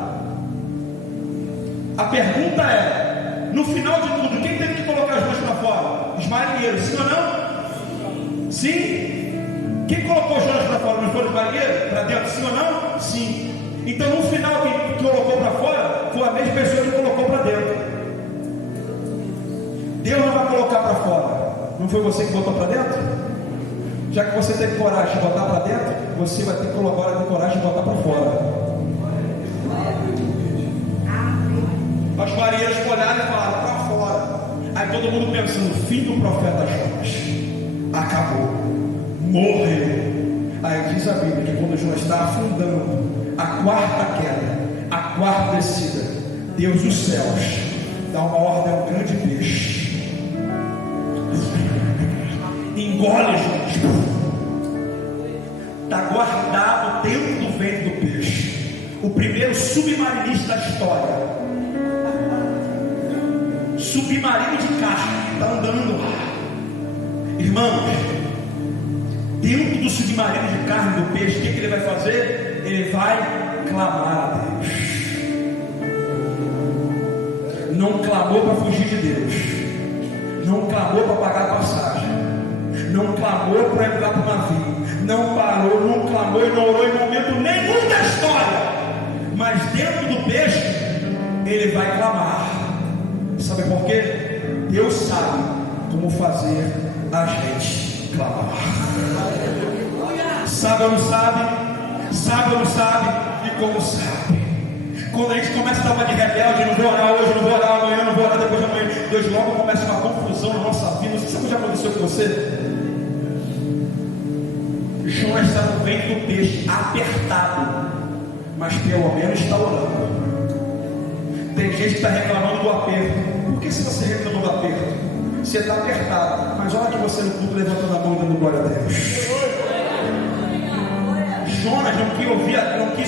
A pergunta é: no final de tudo, quem teve que colocar as mãos para fora? Os marinheiros, sim ou não? Sim? Quem colocou as mãos para fora? Não foi os marinheiros? Para dentro, sim ou não? Sim. Então no final quem colocou para fora foi a mesma pessoa que colocou para dentro. Deus não vai colocar para fora. Não foi você que botou para dentro? Já que você teve coragem de botar para dentro, você vai ter que agora ter coragem de botar para fora. Os marinheiros olharam e falaram: para fora. Aí todo mundo pensando: fim do profeta Jonas. Acabou. Morreu. Aí diz a Bíblia que quando Jonas está afundando, a quarta queda, a quarta descida, Deus dos céus dá uma ordem ao grande peixe, engole Jonas, está guardado dentro do ventre do peixe. O primeiro submarinista da história, submarino de carne, está andando lá. Irmãos, dentro do submarino de carne do peixe, o que ele vai fazer? Ele vai clamar a Deus. Não clamou para fugir de Deus, não clamou para pagar a passagem, não clamou para entrar para o navio, não parou, não clamou e não orou em momento nenhum da história. Mas dentro do peixe, ele vai clamar. Sabe por quê? Deus sabe como fazer a gente clamar. Sabe ou não sabe? Sabe ou não sabe? E como sabe? Quando a gente começa a dar uma de rebelde, não vou orar hoje, não vou orar amanhã, não vou orar depois de amanhã, Deus logo começa uma confusão na nossa vida. Não sei se já aconteceu com você. Jonas está no ventre do peixe, apertado, mas pelo menos está orando. Tem gente que está reclamando do aperto. Por que se você reclama do aperto? Você está apertado, mas olha que você no culto levantando a mão dando glória a Deus. Jonas não quis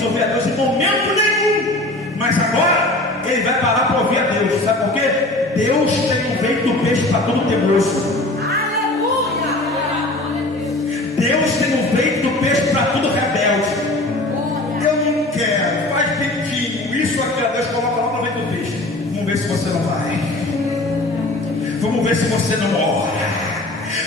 ouvir a Deus em momento nenhum, mas agora ele vai parar para ouvir a Deus. Sabe por quê? Deus tem um ventre do peixe para todo teimoso. Deus tem um ventre do peixe para todo rebelde. Eu não quero, faz peitinho, isso aqui a Deus coloca lá no ventre do peixe. Vamos ver se você não vai. Vamos ver se você não ora.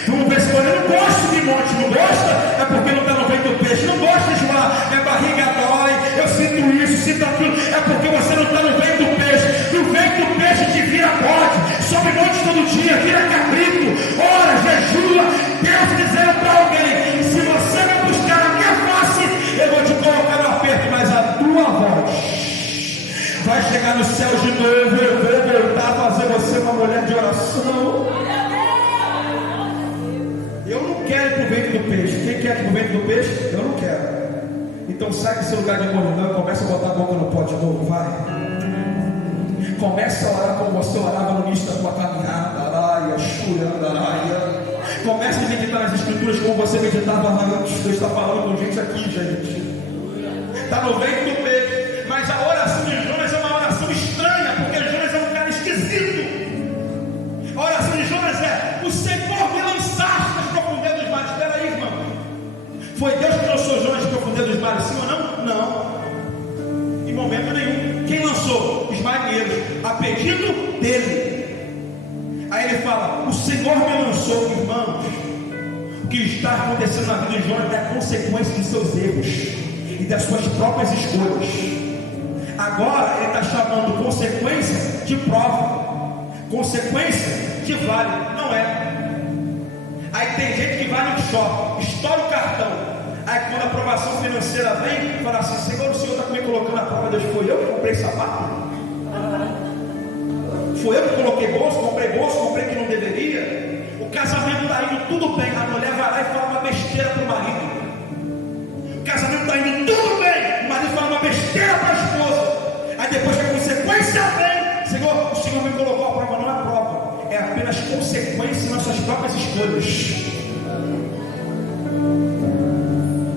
Vamos ver se você não gosta de monte. Não gosta? É porque não está no vento do peixe. Não gosta de jogar, minha barriga dói, eu sinto isso, sinto aquilo. É porque você não está no vento do peixe. No vento do peixe te vira bode, sobe monte todo dia, vira cabrito, ora, jejua. Deus dizendo para alguém: se você não buscar a minha face, eu vou te colocar no aperto, mas a tua voz vai chegar nos céus de novo. Eu vou voltar a fazer você uma mulher de oração. Eu não quero ir para o vento do peixe. Quem quer ir para o vento do peixe? Eu não quero. Então sai desse lugar de mornidão e começa a botar a boca no pote de novo. Vai. Começa a orar como você orava no início da tua caminhada. Araia, chura, araia. Começa a meditar nas escrituras como você meditava antes. Deus está falando com gente aqui, gente. Está no vento do peixe. Mas a oração de Jonas é uma oração estranha, porque Jonas é um cara esquisito. A oração de Jonas é: o Senhor me lançaste nas profundezas dos mares. Espera aí, irmão. Foi Deus que lançou Jonas nas profundezas dos mares, sim ou não? Não. Em momento nenhum. Quem lançou? Os marinheiros, a pedido dele. Aí ele fala: o Senhor me lançou. Irmãos, o que está acontecendo na vida de Jonas é a consequência dos seus erros e das suas próprias escolhas. Agora ele está chamando consequência de prova, consequência de vale. Não é. Aí tem gente que vai no shopping, estoura o cartão. Aí quando a aprovação financeira vem, fala assim: Senhor, o Senhor está me colocando a prova. Deus, foi eu que comprei sapato? Foi eu que comprei bolsa, comprei que não deveria. O casamento está indo tudo bem, a mulher vai lá e fala uma besteira para o marido. O casamento está indo tudo bem, o marido fala uma besteira para a esposa. Aí depois que a consequência vem: Senhor, o Senhor me colocou a prova. Não é prova, é apenas consequência nas suas próprias escolhas.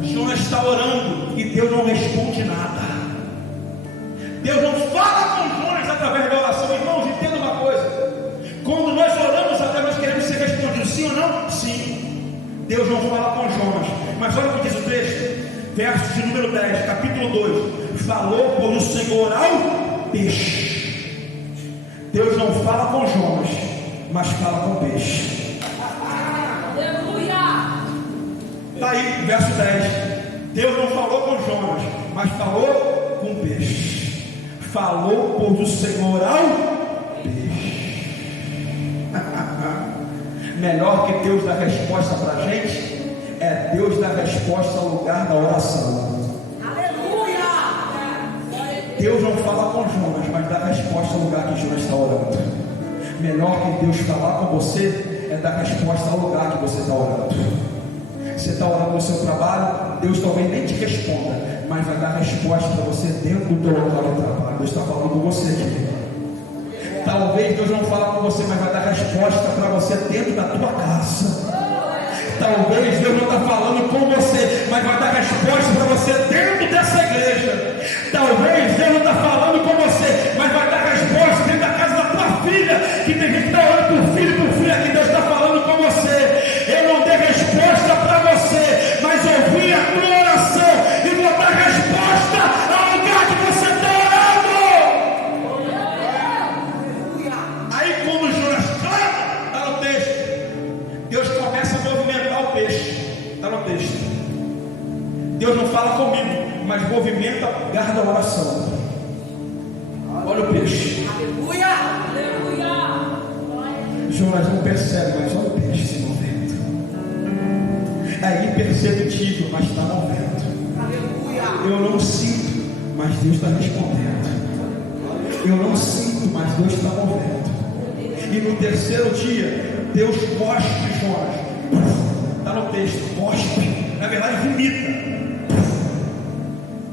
Jonas está orando e Deus não responde nada. Deus não fala com Jonas através da oração. Irmãos, entenda uma coisa: quando nós oramos, até nós queremos ser respondidos, sim ou não? Sim. Deus não fala com Jonas. Mas olha o que diz o texto, verso de número 10, capítulo 2: falou por o Senhor ao peixe. Deus não fala com Jonas, mas fala com o peixe. Aleluia! Está aí, verso 10. Deus não falou com Jonas, mas falou com o peixe. Falou por o Senhor ao peixe. Melhor que Deus dar resposta para a gente é Deus dar resposta ao lugar da oração. Aleluia! Deus não fala com Jonas, mas dá resposta ao lugar que Jonas está orando. Melhor que Deus falar com você é dar resposta ao lugar que você está orando. Você está orando no seu trabalho, Deus talvez nem te responda, mas vai dar resposta para você dentro do teu local de trabalho. Deus está falando com você aqui. Talvez Deus não fale com você, mas vai dar resposta para você dentro da tua casa. Talvez Deus não está falando com você, mas vai dar resposta para você dentro dessa igreja. Talvez Deus não está falando com você, mas vai dar resposta dentro da casa da tua filha, que tem gente que está orando por filho, aqui Deus está falando com você. Eu não dei resposta para você, mas ouvi a tua oração e vou dar resposta ao lugar que você está orando. Aí quando Jonas clama, está no texto, Deus começa a movimentar o peixe. Está no texto. Deus não fala comigo, mas movimenta a garra da oração. Olha o peixe. Aleluia! Aleluia! Jonas não percebe, mas olha o peixe se movendo. É imperceptível, mas está movendo. Aleluia! Eu não sinto, mas Deus está respondendo. Eu não sinto, mas Deus está movendo. E no terceiro dia, Deus cospe Jonas. Está no texto, cospe. Na verdade, vomita.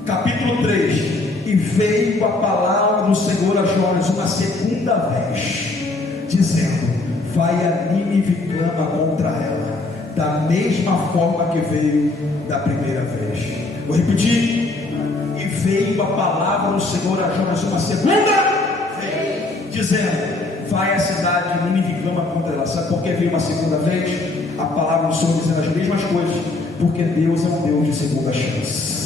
Capítulo 3: e veio a palavra do Senhor a Jonas uma segunda vez, dizendo: vai a Nínive e clama contra ela, da mesma forma que veio da primeira vez. Vou repetir: e veio a palavra do Senhor a Jonas uma segunda vez, dizendo: vai à cidade de Nínive e clama contra ela. Sabe por que veio uma segunda vez? A palavra do Senhor dizendo as mesmas coisas, porque Deus é um Deus de segunda chance.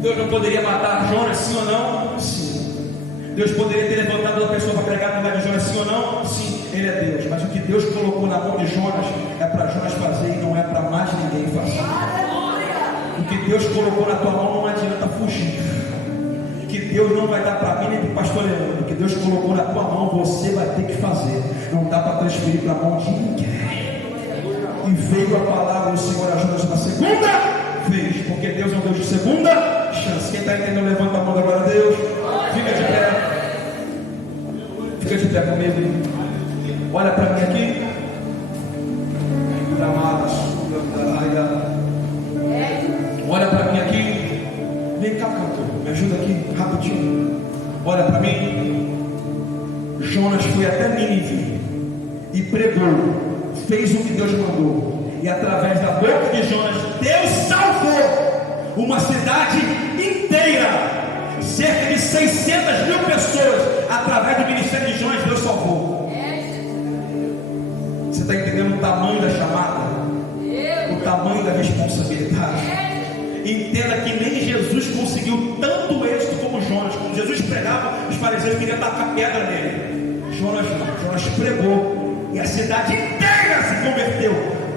Deus não poderia matar Jonas, sim ou não? Sim. Deus poderia ter levantado a pessoa para pregar no lugar de Jonas, sim ou não? Sim, ele é Deus. Mas o que Deus colocou na mão de Jonas é para Jonas fazer e não é para mais ninguém fazer. O que Deus colocou na tua mão não adianta fugir. Que Deus não vai dar para mim nem para o pastor Leandro. Que Deus colocou na tua mão, você vai ter que fazer. Não dá para transferir para a mão de ninguém. E veio a palavra do Senhor a Jonas na segunda vez, porque Deus é um Deus de segunda chance. Quem está entendendo, levanta a mão da glória a Deus. Fica de pé. Fica de pé comigo. Olha para mim aqui. Olha para mim aqui. Vem cá, cantor. Me ajuda aqui, rapidinho. Olha para mim. Jonas foi até Nínive e pregou. Fez o que Deus mandou. E através da boca de Jonas, Deus salvou uma cidade inteira. Cerca de 600.000 pessoas, através do ministério de Jonas, Deus salvou. Você está entendendo o tamanho da chamada? O tamanho da responsabilidade? Entenda que nem Jesus conseguiu tanto êxito como Jonas. Quando Jesus pregava, os fariseus queriam tacar pedra nele. Jonas não, Jonas pregou. E a cidade inteira se converteu.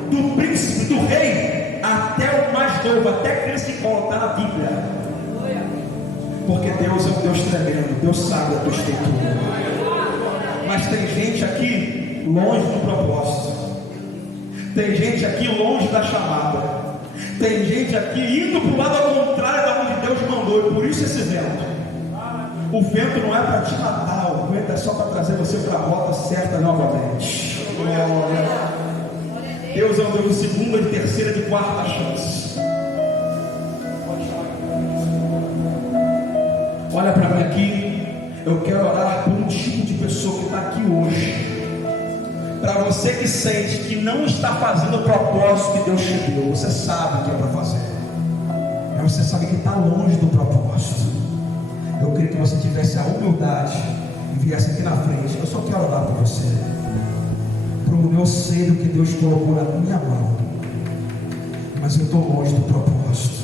Do príncipe, do rei, até o mais novo, até criança que está na Bíblia. Porque Deus é um Deus tremendo, Deus sabe a tua estrutura. Mas tem gente aqui longe do propósito. Tem gente aqui longe da chamada. Tem gente aqui indo para o lado ao contrário da onde Deus mandou. E por isso esse vento. O vento não é para te matar, o vento é só para trazer você para a rota certa novamente. Deus é um Deus de segunda, de terceira, de quarta chance. Olha para mim aqui. Eu quero orar por um tipo de pessoa que está aqui hoje. Para você que sente que não está fazendo o propósito que Deus te deu. Você sabe o que é para fazer, mas você sabe que está longe do propósito. Eu queria que você tivesse a humildade e viesse aqui na frente. Eu só quero orar por você. Eu sei do que Deus colocou na minha mão, mas eu estou longe do propósito.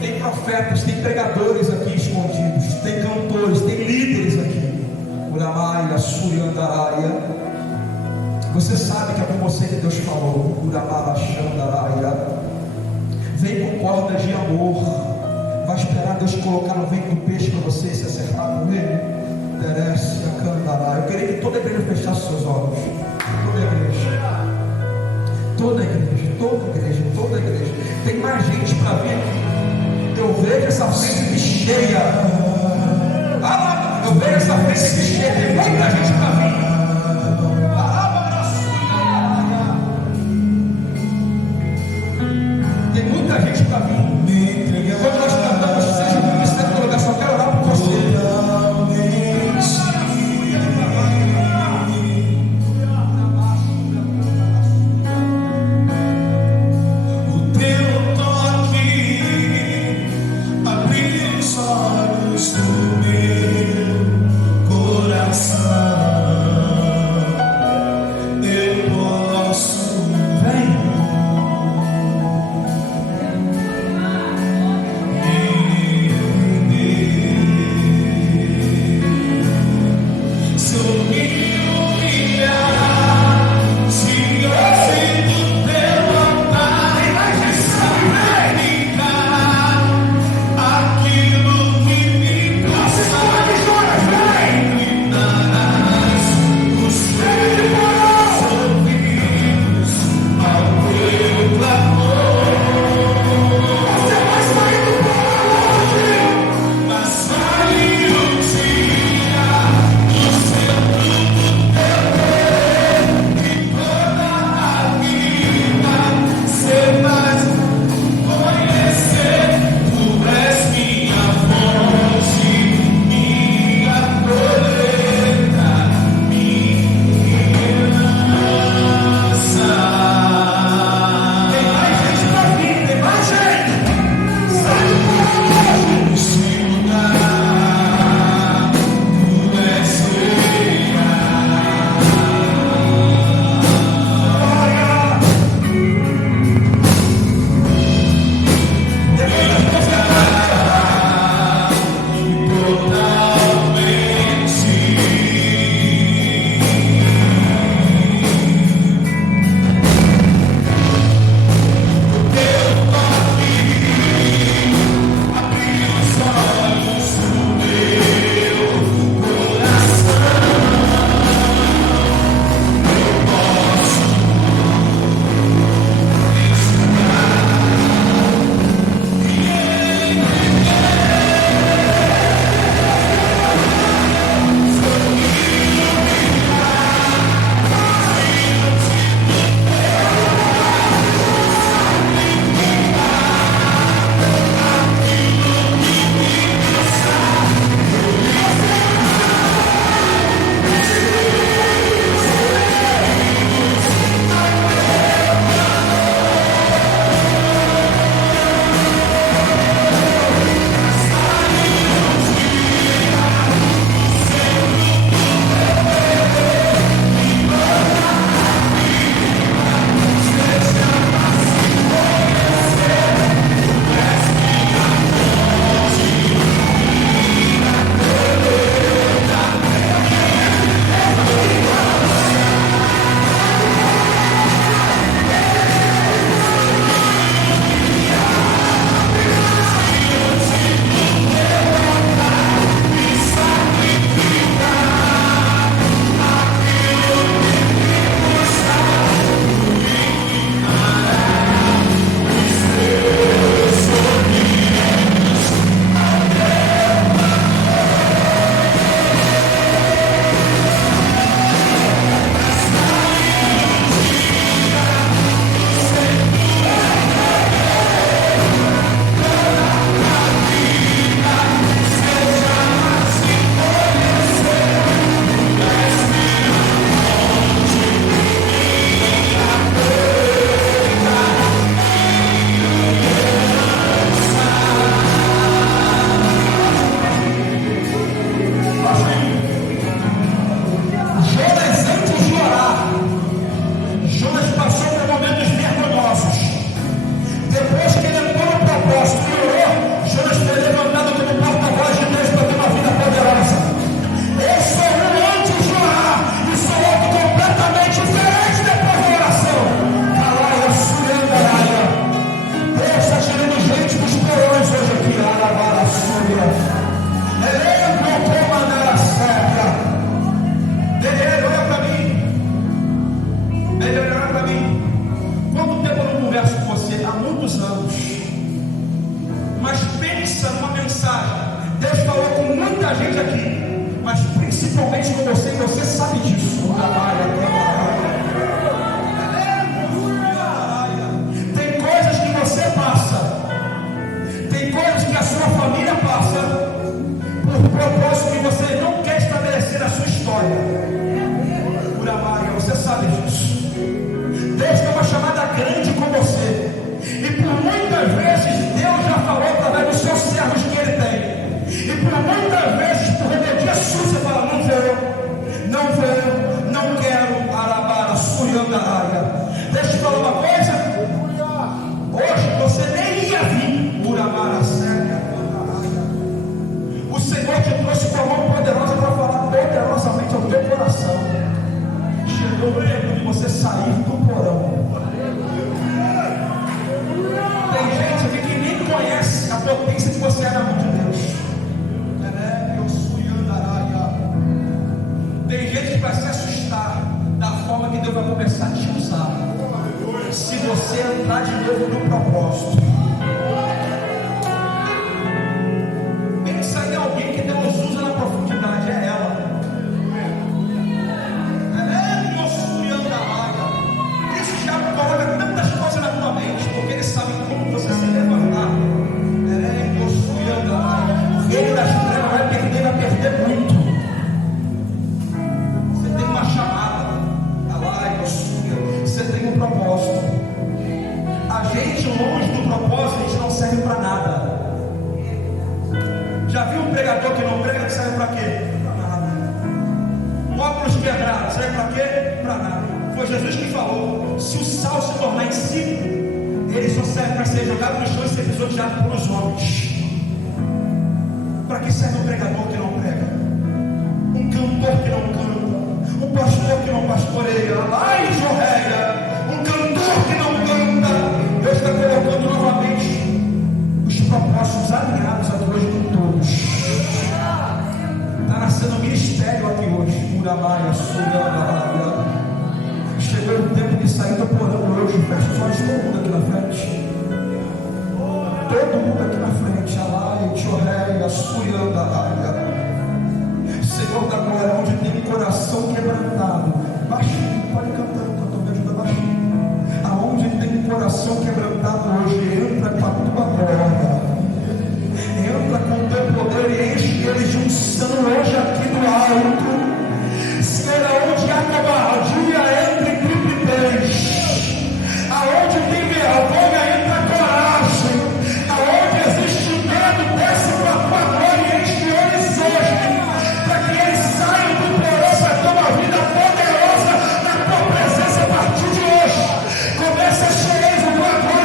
Tem profetas, tem pregadores aqui escondidos, tem cantores, tem líderes aqui. Você sabe que é com você que Deus falou. Vem com cordas de amor. Vai esperar Deus colocar no ventre do peixe para você se acertar com ele. Eu queria que toda a igreja fechasse seus olhos. Toda a igreja. Tem mais gente para vir. Eu vejo essa frente cheia. Eu vejo essa frente cheia. Tem muita gente para vir. Tem muita gente para vir. Quando nós cantamos, seja o ministério do lugar, só quero orar por você. O teu toque abriu os olhos do meu coração. você entrar de novo no propósito. Pensa em alguém que Deus usa na profundidade, é ela. Ela é mostrando a área. Por isso o diabo coloca tantas coisas na tua mente, porque ele sabe como você se levantar. Ela é mostrando a área. O reino das trevas vai perder muito. Você tem uma chamada, você tem um propósito. A gente longe do propósito, a gente não serve para nada. Já viu um pregador que não prega, que serve para quê? Para nada. Um óculos quebrado, serve para quê? Para nada. Foi Jesus que falou: se o sal se tornar insípido, ele só serve para ser jogado no chão e ser pisoteado pelos homens. Para que serve um pregador que não prega? Um cantor que não canta? Um pastor que não pastoreia? Ai, jorreia! Um cantor que não canta? Deus está colocando novamente os propósitos alinhados aqui hoje com todos. Está nascendo um ministério aqui hoje. Uramaia, Suramaia. Chegou o tempo de sair do porão hoje. Fecha os olhos, todo mundo aqui na frente. Todo mundo aqui na frente. Alaia, Jorreia, Suramaia. Senhor da glória, onde tem coração quebrantado, baixinho, pode cantar, cantor, me ajuda baixinho. Aonde tem coração quebrantado hoje, entra com a tua glória, entra com o teu poder e enche eles de unção hoje aqui do alto. Senhor, aonde há cobardia, entra em crepidez. Aonde tem vergonha, entra coragem. Aonde existe medo, desce com a tua glória e enche eles hoje. Que eles saiam do porão para ter uma vida poderosa na tua presença a partir de hoje. Começa a encher eles a tua glória.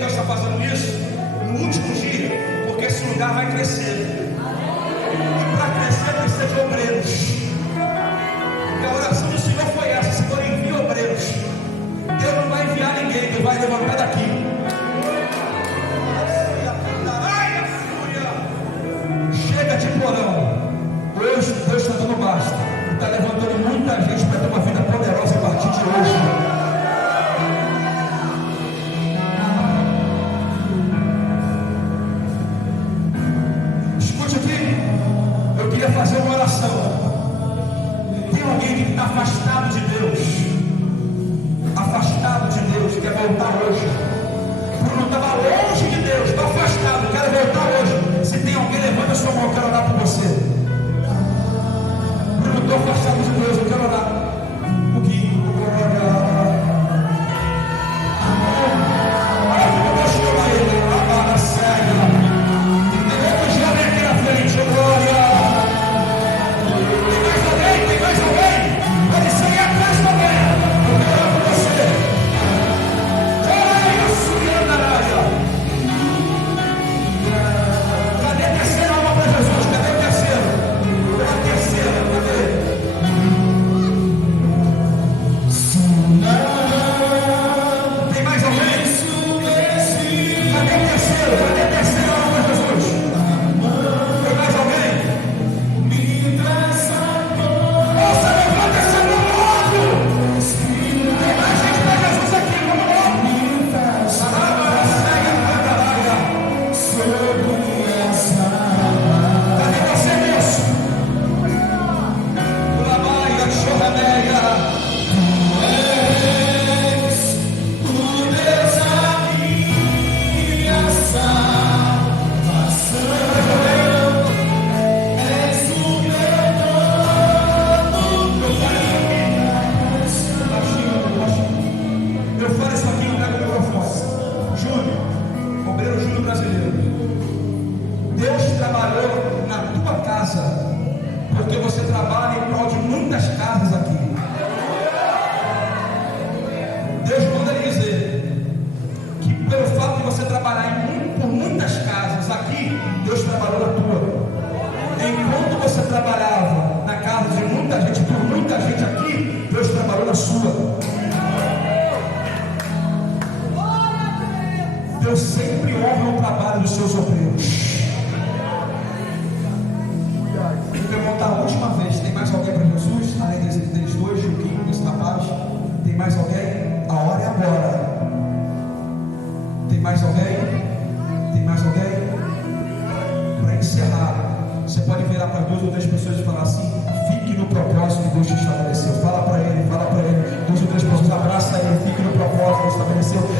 Deus está fazendo isso no último dia? Porque esse lugar vai crescer. E para crescer precisa de obreiros. E a oração do Senhor foi essa: Senhor, envia obreiros. Deus não vai enviar ninguém, Deus vai levantar daqui. Chega de porão. Hoje Deus está dando basta. Está levantando muita gente para ter uma vida poderosa a partir de hoje. Escute aqui. Eu queria fazer uma oração. Tem alguém que está afastado de Deus? Afastado de Deus, quer voltar hoje? Bruno estava longe de Deus, está afastado, quer voltar hoje. Se tem alguém, levanta a sua mão, eu quero orar por você. Bruno, estou afastado de Deus, eu quero orar. Um pouquinho, glória. Olha como eu vou chamar ele, a cega. Vamos já vem aqui na frente, glória. Tem mais alguém? Pode ser a casa também. Eu quero orar por você. Olha isso, cadê a terceira alma para Jesus? Cadê o terceiro? A terceira, cadê? Tem mais alguém? Cadê o terceiro? Cadê a terceira alma para Jesus? Tem mais alguém? Nossa, levanta essa mão logo! Tem mais gente para Jesus aqui, vamos logo! Cadê você, moço? Ulabaia, chorrameia. O Deus da minha salvação, és o meu Eu falo isso aqui, não pego o microfone. Júnior, obreiro Júnior brasileiro. Deus trabalhou na tua casa, porque você trabalha em prol de muitas casas aqui. Deus manda lhe dizer que pelo fato de você trabalhar por muitas casas aqui, Deus trabalhou na tua. Enquanto você trabalhava na casa de muita gente, por muita gente aqui, Deus trabalhou na sua. Deus sempre honra o trabalho dos seus obreiros. Vou perguntar a última vez: tem mais alguém para Jesus? Além deles dois, Gilquinho, desse rapaz? Tem mais alguém? A hora é agora. Tem mais alguém? Tem mais alguém? Para encerrar, você pode virar para 2 ou 3 pessoas e falar assim: fique no propósito que Deus te estabeleceu. Fala para ele, 2 ou 3 pessoas, abraça ele, fique no propósito que Deus estabeleceu.